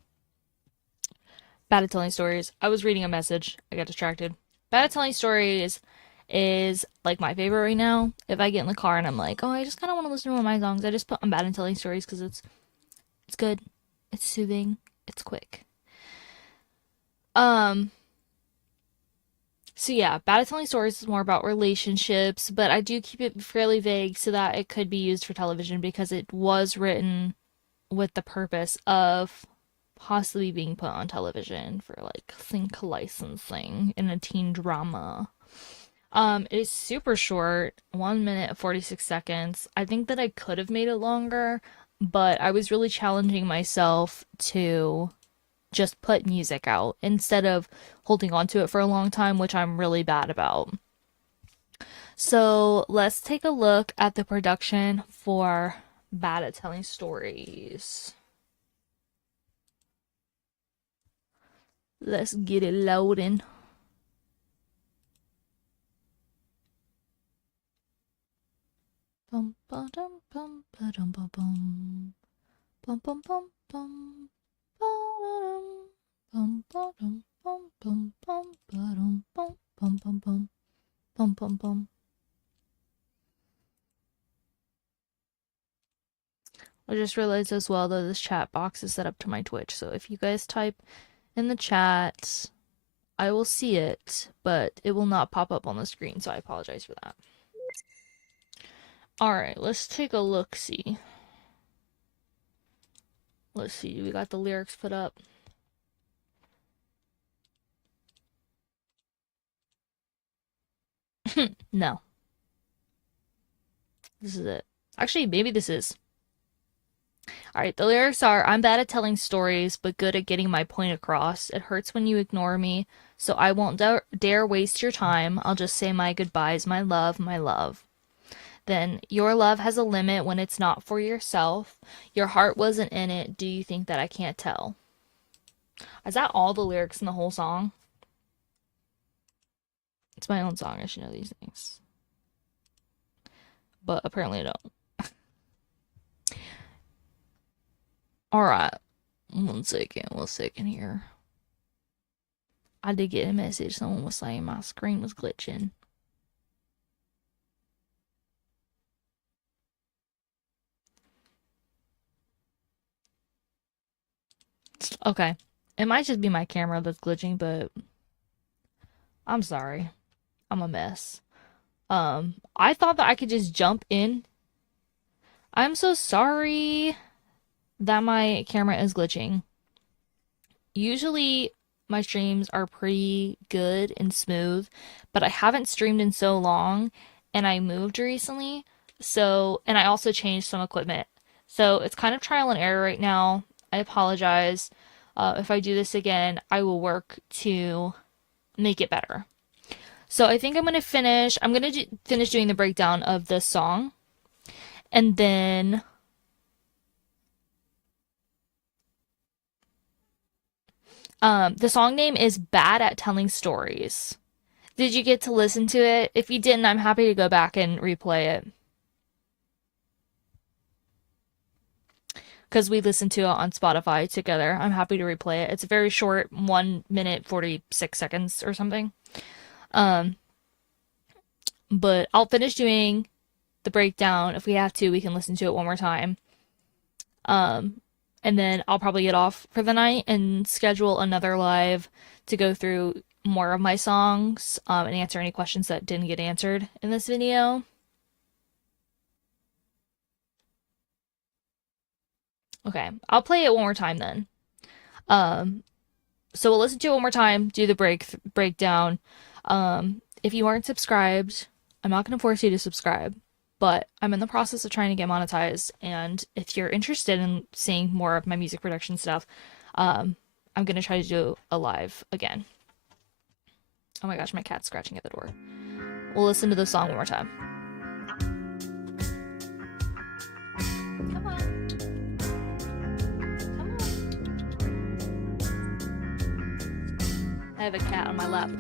Bad at Telling Stories. I was reading a message. I got distracted. Bad at Telling Stories is like my favorite right now. If I get in the car and I'm like, oh, I just kind of want to listen to one of my songs, I just put on Bad at Telling Stories because it's good, it's soothing, it's quick. Um, so yeah, Bad at Telling Stories is more about relationships, but I do keep it fairly vague so that it could be used for television because it was written with the purpose of possibly being put on television for like sync licensing in a teen drama. It is super short, 1 minute 46 seconds. I think that I could have made it longer, but I was really challenging myself to just put music out instead of holding on to it for a long time, which I'm really bad about. So let's take a look at the production for Bad at Telling Stories. Let's get it loading. Bum ba dum bum ba dum bum bum bum bum bum bum bum ba dum bum bum bum ba dum bum bum bum bum bum bum bum. I just realized as well that this chat box is set up to my Twitch, so if you guys type in the chat, I will see it, but it will not pop up on the screen, so I apologize for that. Alright, let's take a look-see. Let's see, we got the lyrics put up. No. This is it. Actually, maybe this is. Alright, the lyrics are, I'm bad at telling stories, but good at getting my point across. It hurts when you ignore me, so I won't dare waste your time. I'll just say my goodbyes, my love, my love. Then, your love has a limit when it's not for yourself. Your heart wasn't in it. Do you think that I can't tell? Is that all the lyrics in the whole song? It's my own song. I should know these things. But apparently I don't. Alright. One second here. I did get a message. Someone was saying my screen was glitching. Okay. It might just be my camera that's glitching, but I'm sorry. I'm a mess. I thought that I could just jump in. I'm so sorry that my camera is glitching. Usually my streams are pretty good and smooth, but I haven't streamed in so long and I moved recently. So, and I also changed some equipment. So it's kind of trial and error right now. I apologize. If I do this again, I will work to make it better. So I think I'm going to finish. I'm going to finish doing the breakdown of this song. And then the song name is Bad at Telling Stories. Did you get to listen to it? If you didn't, I'm happy to go back and replay it. Because we listened to it on Spotify together. I'm happy to replay it. It's very short, 1 minute 46 seconds or something. But I'll finish doing the breakdown. If we have to, we can listen to it one more time. And then I'll probably get off for the night and schedule another live to go through more of my songs and answer any questions that didn't get answered in this video. Okay, I'll play it one more time then. So we'll listen to it one more time, do the breakdown. If you aren't subscribed, I'm not going to force you to subscribe, but I'm in the process of trying to get monetized, and if you're interested in seeing more of my music production stuff, I'm going to try to do a live again. Oh my gosh, my cat's scratching at the door. We'll listen to the song one more time. Come on. I have a cat on my lap.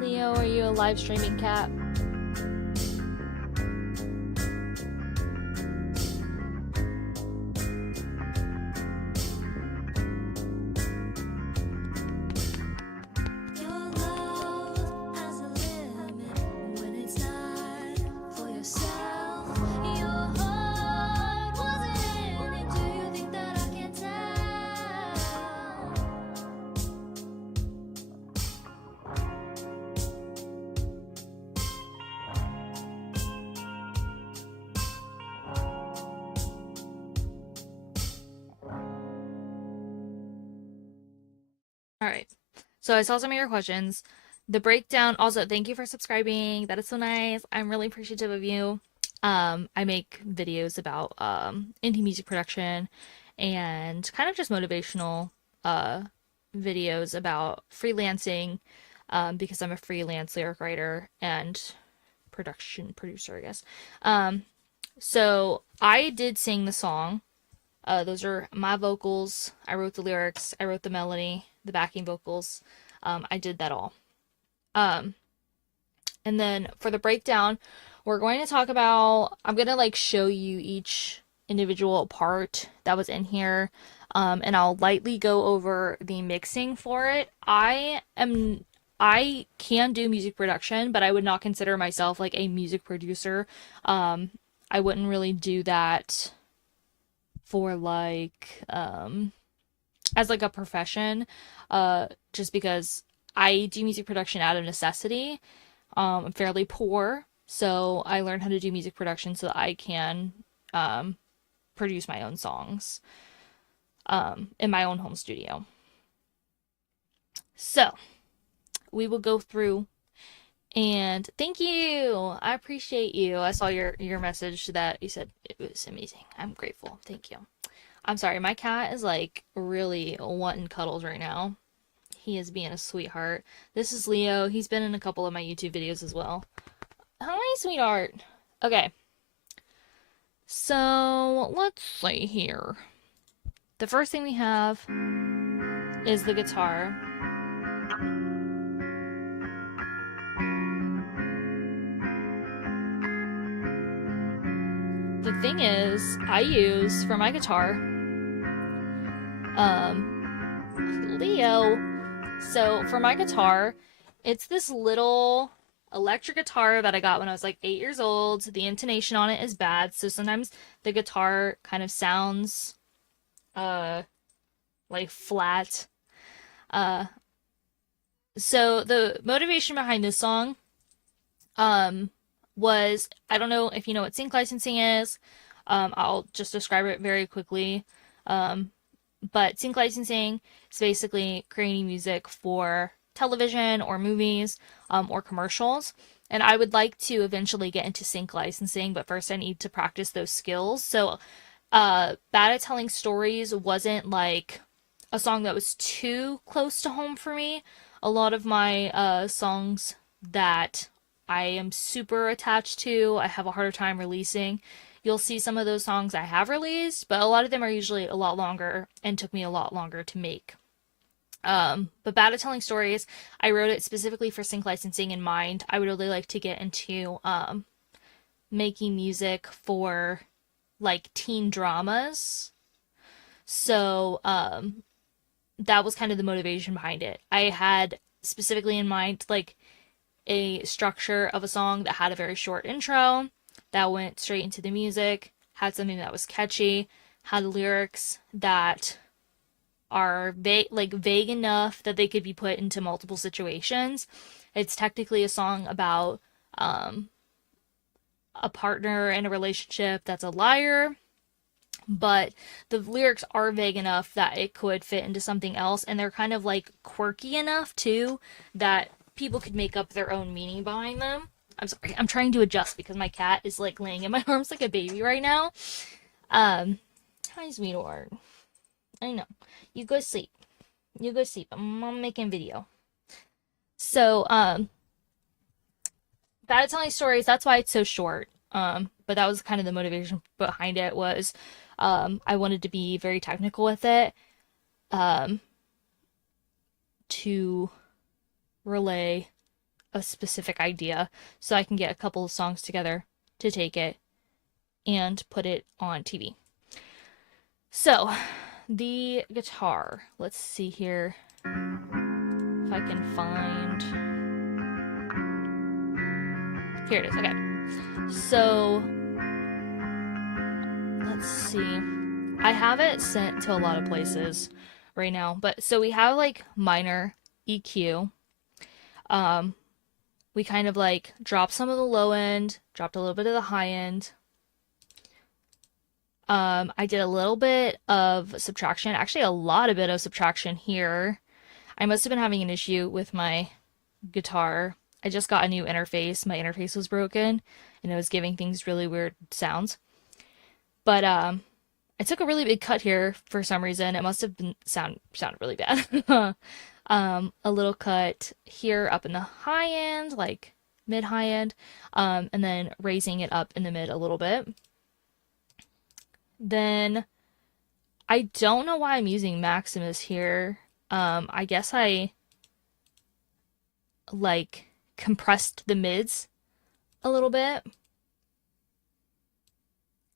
Leo, are you a live streaming cat? Your love has a limit when it's not for yourself. Your heart wasn't in it. Do you think that I can tell? All right. So I saw some of your questions. The breakdown, also, thank you for subscribing. That is so nice. I'm really appreciative of you. I make videos about indie music production and kind of just motivational uh videos about freelancing because I'm a freelance lyric writer and production producer, I guess. Um, so I did sing the song. Those are my vocals. I wrote the lyrics, I wrote the melody, the backing vocals. I did that all. Um, and then for the breakdown, we're going to talk about, I'm going to like show you each individual part that was in here. And I'll lightly go over the mixing for it. I can do music production, but I would not consider myself like a music producer. I wouldn't really do that for like as like a profession, just because I do music production out of necessity. I'm fairly poor, so I learned how to do music production so that I can um, produce my own songs in my own home studio. So we will go through and thank you. I appreciate you. I saw your message that you said it was amazing. I'm grateful. Thank you. I'm sorry, my cat is like really wanting cuddles right now. He is being a sweetheart. This is Leo. He's been in a couple of my YouTube videos as well. Hi, sweetheart. Okay. So, let's see here. The first thing we have is the guitar. The thing is, I use for my guitar, Leo. So for my guitar, it's this little electric guitar that I got when I was like 8 years old. The intonation on it is bad, so sometimes the guitar kind of sounds uh like flat. Uh so the motivation behind this song um was, I don't know if you know what sync licensing is. I'll just describe it very quickly. Um but sync licensing is basically creating music for television or movies or commercials. And I would like to eventually get into sync licensing, but first I need to practice those skills. So, Bad at Telling Stories wasn't like a song that was too close to home for me. A lot of my songs that I am super attached to, I have a harder time releasing. You'll see some of those songs I have released, but a lot of them are usually a lot longer and took me a lot longer to make. But Bad at Telling Stories, I wrote it specifically for sync licensing in mind. I would really like to get into making music for like teen dramas. So that was kind of the motivation behind it. I had specifically in mind like a structure of a song that had a very short intro that went straight into the music, had something that was catchy, had lyrics that are vague enough that they could be put into multiple situations. It's technically a song about a partner in a relationship that's a liar, but the lyrics are vague enough that it could fit into something else, and they're kind of like quirky enough too that people could make up their own meaning behind them. I'm sorry, I'm trying to adjust because my cat is like laying in my arms like a baby right now. Hi, sweetheart. I know. You go sleep. You go sleep. I'm making video. So, Bad at Telling Stories, that's why it's so short. But that was kind of the motivation behind it was I wanted to be very technical with it. To relay a specific idea so I can get a couple of songs together to take it and put it on TV. So, the guitar. Let's see here if I can find. Here it is. Okay. So, let's see. I have it sent to a lot of places right now, but so we have like minor EQ. We kind of like dropped some of the low end, dropped a little bit of the high end. I did a little bit of subtraction, actually a lot of bit of subtraction here. I must have been having an issue with my guitar. I just got a new interface. My interface was broken and it was giving things really weird sounds. But I took a really big cut here for some reason. It must have been sounded really bad. A little cut here up in the high end, like mid-high end, and then raising it up in the mid a little bit. Then I don't know why I'm using Maximus here. I guess I like compressed the mids a little bit.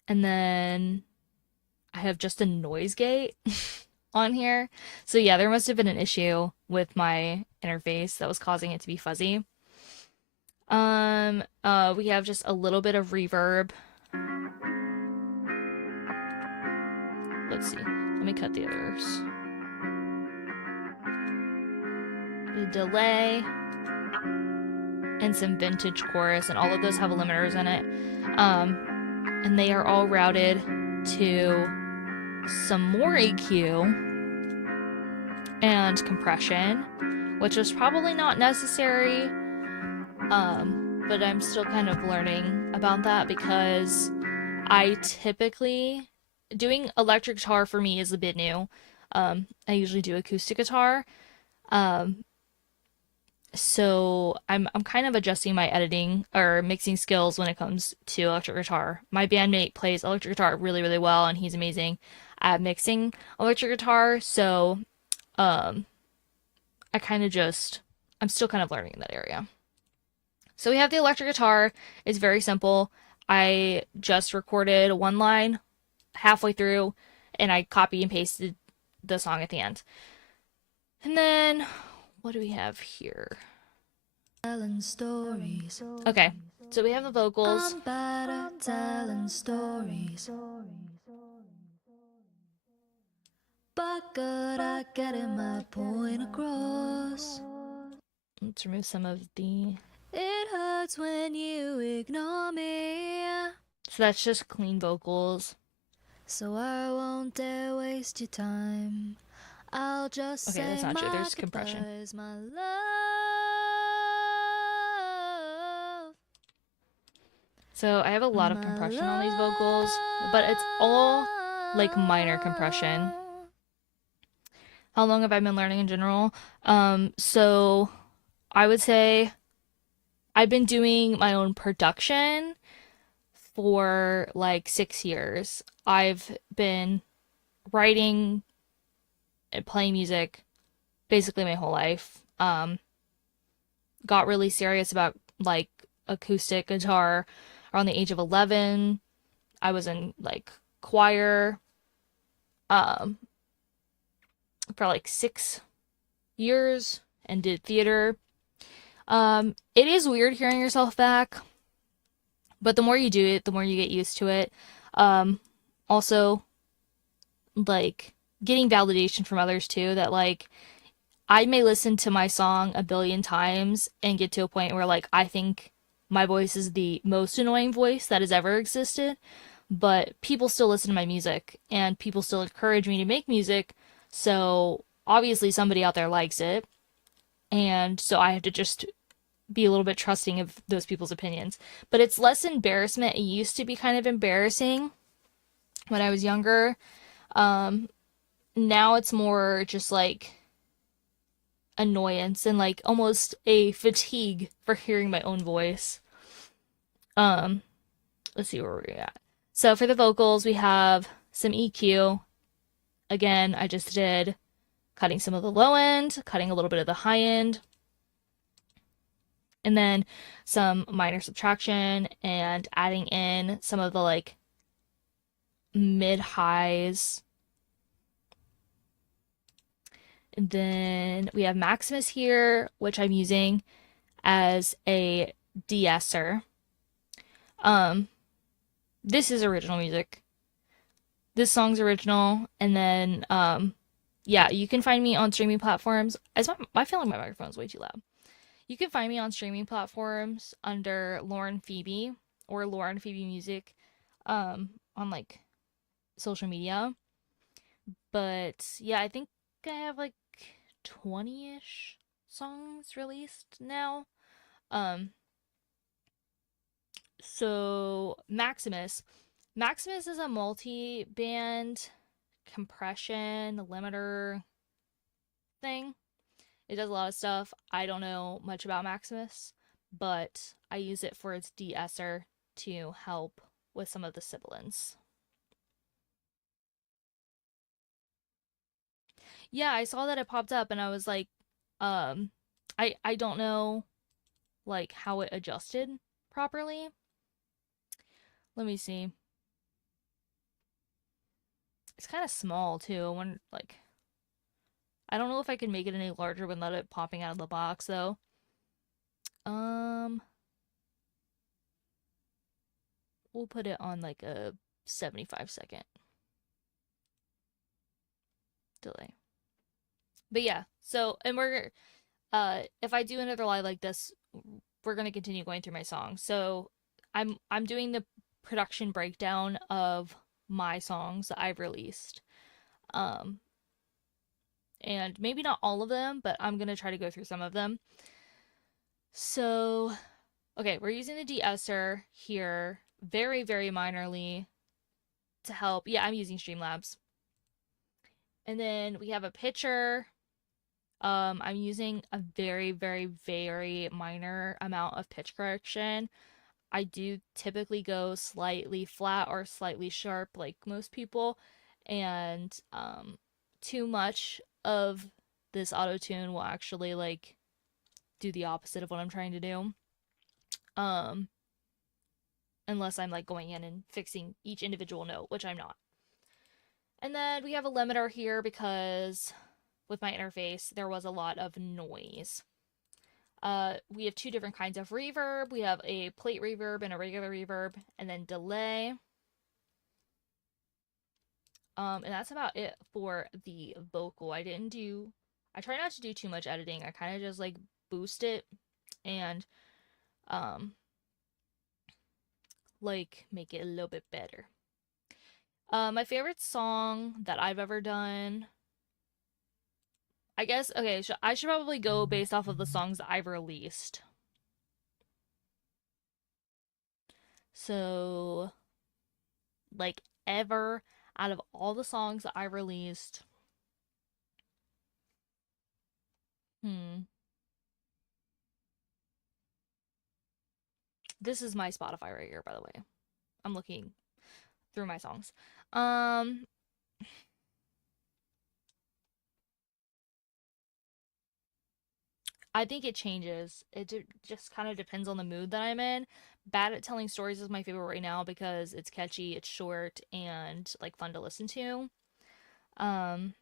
And then I have just a noise gate on here. So yeah, there must have been an issue with my interface that was causing it to be fuzzy. We have just a little bit of reverb. Let's see. Let me cut the others. The delay and some vintage chorus, and all of those have limiters in it. And they are all routed to some more EQ and compression, which was probably not necessary. But I'm still kind of learning about that because I typically doing electric guitar for me is a bit new. I usually do acoustic guitar. So I'm kind of adjusting my editing or mixing skills when it comes to electric guitar. My bandmate plays electric guitar really, really well, and he's amazing at mixing electric guitar. So, I'm still kind of learning in that area. So we have the electric guitar. It's very simple. I just recorded one line halfway through, and I copy and pasted the song at the end. And then what do we have here? Telling stories. Okay, so we have the vocals. I'm bad at telling stories, but good at getting my point across. Let's remove some of the. It hurts when you ignore me, So that's just clean vocals. so I won't dare waste your time. I'll just Okay, say that's not true. my There's compression. goodbyes, my love. So I have a lot of compression on these vocals, but it's all like minor compression. How long have I been learning in general? So I would say I've been doing my own production for like 6 years. I've been writing and playing music basically my whole life. Got really serious about like acoustic guitar around the age of 11. I was in like choir for like 6 years and did theater. It is weird hearing yourself back, but the more you do it, the more you get used to it. Also, like getting validation from others too, that like I may listen to my song a billion times and get to a point where like I think my voice is the most annoying voice that has ever existed, but people still listen to my music and people still encourage me to make music. So obviously somebody out there likes it. And so I have to just be a little bit trusting of those people's opinions. But it's less embarrassment. It used to be kind of embarrassing when I was younger. Now it's more just like annoyance and like almost a fatigue for hearing my own voice. Let's see where we're at. So for the vocals, we have some EQ. Again, I just did cutting some of the low end, cutting a little bit of the high end. And then some minor subtraction and adding in some of the like mid highs. And then we have Maximus here, which I'm using as a de-esser. Um, this is original music. This song's original, and then yeah, you can find me on streaming platforms. I feel like my microphone's way too loud. You can find me on streaming platforms under Lauren Phoebe or Lauren Phoebe Music, on like social media. But yeah, I think I have like 20-ish songs released now. Um, so Maximus is a multi-band compression limiter thing. It does a lot of stuff. I don't know much about Maximus, but I use it for its de-esser to help with some of the sibilants. Yeah, I saw that it popped up and I was like, um, I don't know like how it adjusted properly. Let me see. It's kind of small too. When like I don't know if I can make it any larger without it popping out of the box though. Um, we'll put it on like a 75-second delay. But yeah, so and we're if I do another live like this, we're gonna continue going through my songs. So I'm doing the production breakdown of my songs that I've released. Um, and maybe not all of them, but I'm gonna try to go through some of them. So, okay, we're using the de-esser here very, very minorly to help. Yeah, I'm using Streamlabs. And then we have a pitcher. I'm using a very, very, very minor amount of pitch correction. I do typically go slightly flat or slightly sharp, like most people, and too much of this auto tune will actually like do the opposite of what I'm trying to do. Um, unless I'm like going in and fixing each individual note, which I'm not. And then we have a limiter here because with my interface, there was a lot of noise. We have two different kinds of reverb. We have a plate reverb and a regular reverb, and then delay. And that's about it for the vocal. I try not to do too much editing. I kind of just like boost it and um like make it a little bit better. My favorite song that I've ever done, I guess, okay, I should probably go based off of the songs that I've released. So, like, ever out of all the songs that I released, hmm, this is my Spotify right here, by the way. I'm looking through my songs. Um, I think it changes. Just kind of depends on the mood that I'm in. Bad at Telling Stories is my favorite right now because it's catchy, it's short, and like fun to listen to. Um,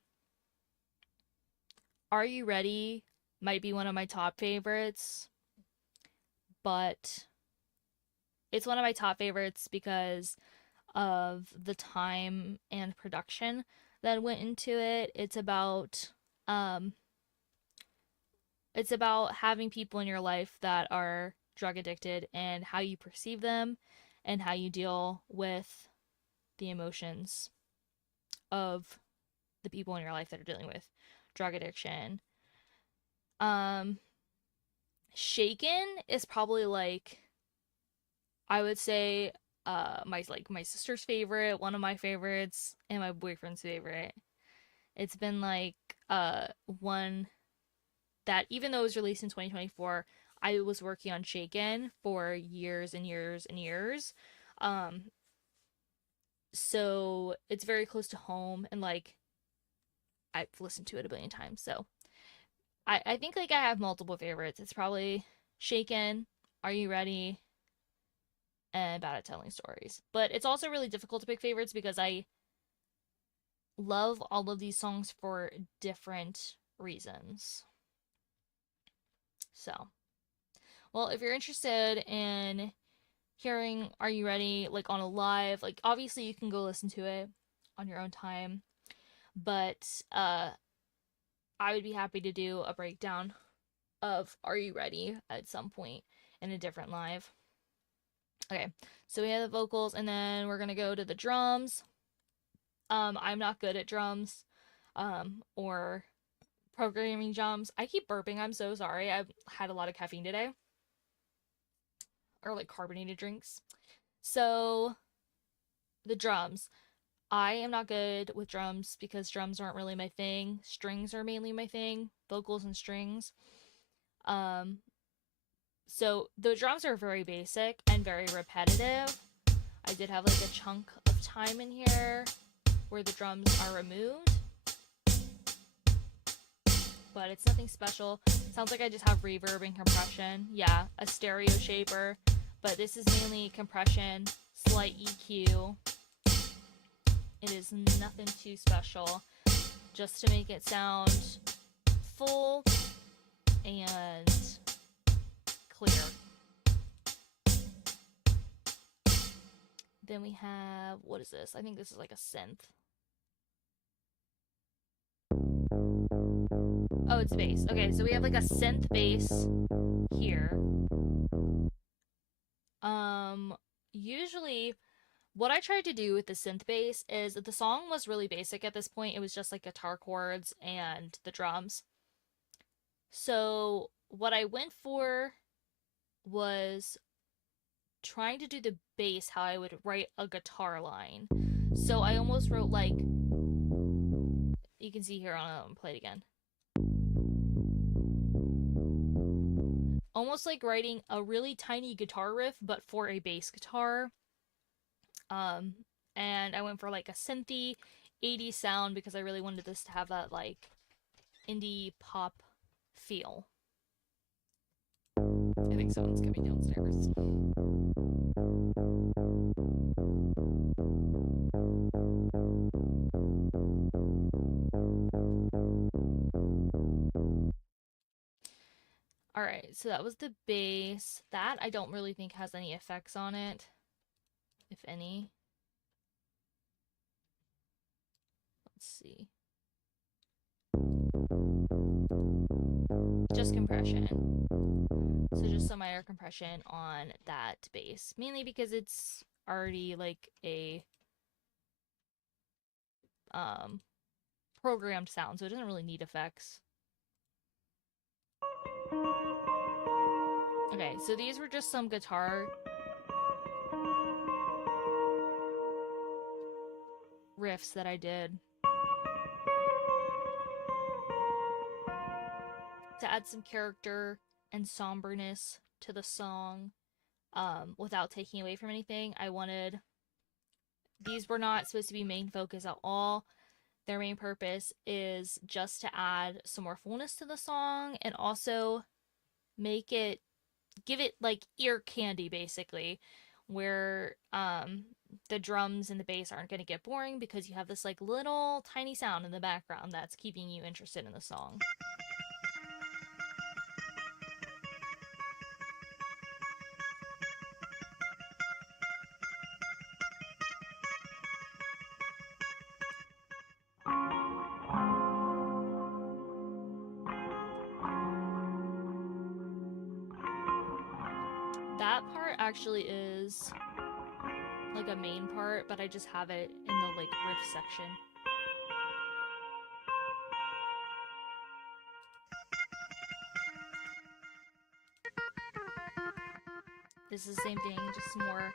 Are You Ready might be one of my top favorites, but it's one of my top favorites because of the time and production that went into it. Um it's about having people in your life that are drug addicted and how you perceive them and how you deal with the emotions of the people in your life that are dealing with drug addiction. Um Shaken is probably like I would say my sister's favorite, one of my favorites, and my boyfriend's favorite. It's been like one that even though it was released in 2024, I was working on Shaken for years and years and years. Um so it's very close to home and like I've listened to it a billion times. So I think like I have multiple favorites. It's probably Shaken, Are You Ready, and Bad at Telling Stories. But it's also really difficult to pick favorites because I love all of these songs for different reasons. So, well, if you're interested in hearing Are You Ready, like on a live, like obviously you can go listen to it on your own time, but I would be happy to do a breakdown of Are You Ready at some point in a different live. Okay, so we have the vocals, and then we're gonna go to the drums. I'm not good at drums, or programming drums. I keep burping. I'm so sorry. I've had a lot of caffeine today, or like carbonated drinks. So the drums. I am not good with drums because drums aren't really my thing. Strings are mainly my thing, vocals and strings. Um, so the drums are very basic and very repetitive. I did have like a chunk of time in here where the drums are removed, but it's nothing special. Sounds like I just have reverb and compression. Yeah, a stereo shaper, but this is mainly compression, slight EQ. It is nothing too special, just to make it sound full and clear. Then we have, what is this? I think this is like a synth. Oh, it's bass. Okay, so we have like a synth bass here. Usually what I tried to do with the synth bass is the song was really basic at this point. It was just like guitar chords and the drums. So what I went for was trying to do the bass how I would write a guitar line. So I almost wrote like, you can see here on play it again. Almost like writing a really tiny guitar riff, but for a bass guitar. And I went for like a synthy 80s sound because I really wanted this to have that like indie pop feel. I think someone's coming downstairs. Alright, so that was the bass. That I don't really think has any effects on it, if any. Let's see. Just compression. So just some minor compression on that bass. Mainly because it's already like a programmed sound, so it doesn't really need effects. Okay, so these were just some guitar riffs that I did to add some character and somberness to the song, without taking away from anything. I wanted, these were not supposed to be main focus at all. Their main purpose is just to add some more fullness to the song and also make it, give it like ear candy basically, where the drums and the bass aren't going to get boring because you have this like little tiny sound in the background that's keeping you interested in the song. That part actually is like a main part, but I just have it in the like riff section. This is the same thing, just some more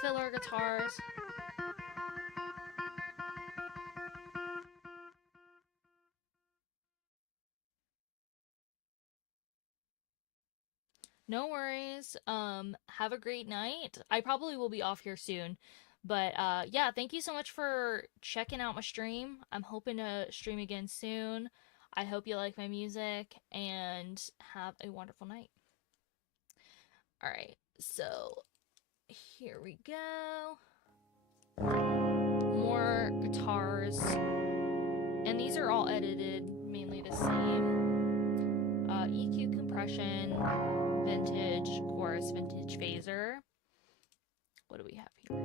filler guitars. No worries. Have a great night. I probably will be off here soon. But yeah, thank you so much for checking out my stream. I'm hoping to stream again soon. I hope you like my music and have a wonderful night. Alright, so here we go. More guitars. And these are all edited mainly the same. EQ compression, vintage, chorus, vintage phaser. What do we have here?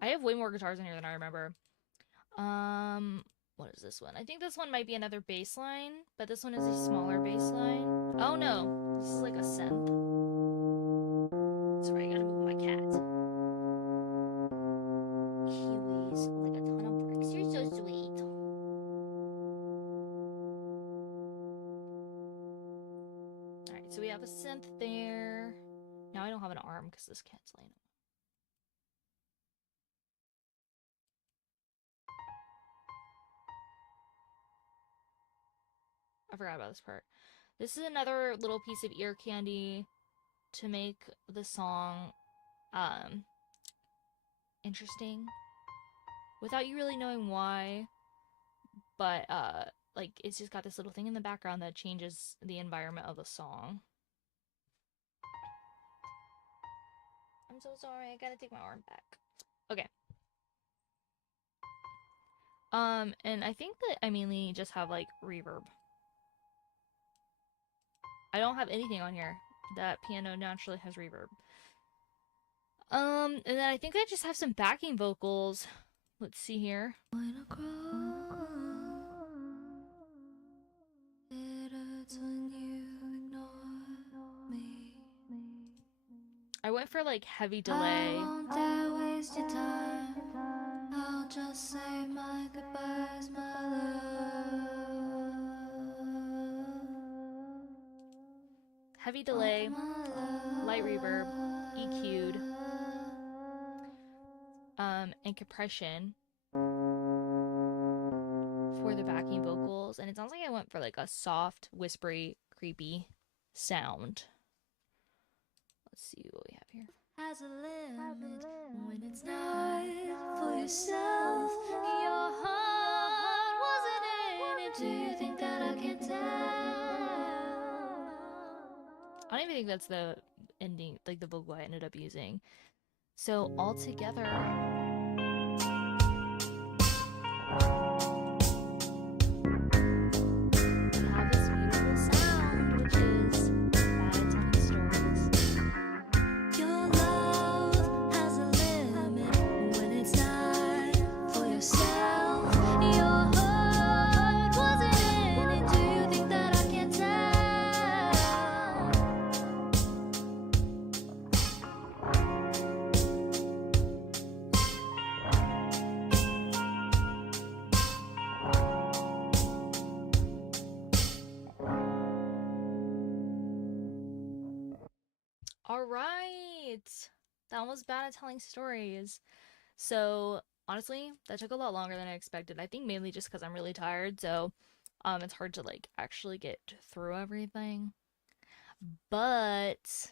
I have way more guitars in here than I remember. What is this one? I think this one might be another bass line, but this one is a smaller bass line. Oh no, this is like a synth. Sorry, I gotta move my cat. He weighs like a ton of bricks. You're so sweet. Alright, so we have a synth there. Now I don't have an arm because this cat's laying on. I forgot about this part. This is another little piece of ear candy to make the song interesting without you really knowing why, but like it's just got this little thing in the background that changes the environment of the song. I'm so sorry, I gotta take my arm back. Okay. And I think that I mainly just have like reverb. I don't have anything on here. That piano naturally has reverb. And then I think I just have some backing vocals. Let's see here. I went for like heavy delay. I won't dare waste your time. I'll just say my goodbyes, my love. Heavy delay, light reverb, EQ'd, and compression for the backing vocals. And it sounds like I went for like a soft, whispery, creepy sound. Let's see what we have here. Has a limit when it's not for yourself. Your heart wasn't in it. Do you think that I can tell? I don't even think that's the ending, like the vocal I ended up using. So all together, we have this beautiful sound, which is bad at telling stories. Your love has a limit when it's not for yourself. Your heart wasn't in it. Do you think that I can tell? All right. That was bad at telling stories. So, honestly, that took a lot longer than I expected. I think mainly just because I'm really tired, so it's hard to like actually get through everything. But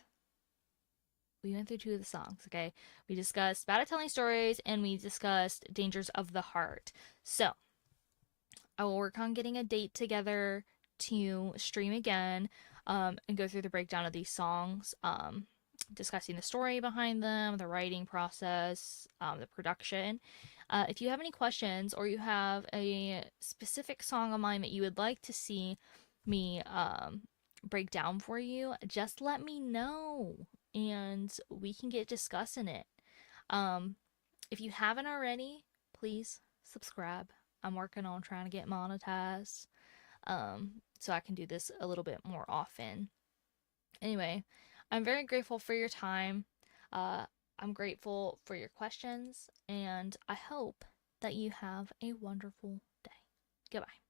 we went through 2 of the songs, okay? We discussed bad at telling stories and we discussed dangers of the heart. So, I will work on getting a date together to stream again and go through the breakdown of these songs, discussing the story behind them, the writing process, the production. If you have any questions or you have a specific song of mine that you would like to see me break down for you, just let me know and we can get discussing it. If you haven't already, please subscribe. I'm working on trying to get monetized, so I can do this a little bit more often. Anyway, I'm very grateful for your time. I'm grateful for your questions, and I hope that you have a wonderful day. Goodbye.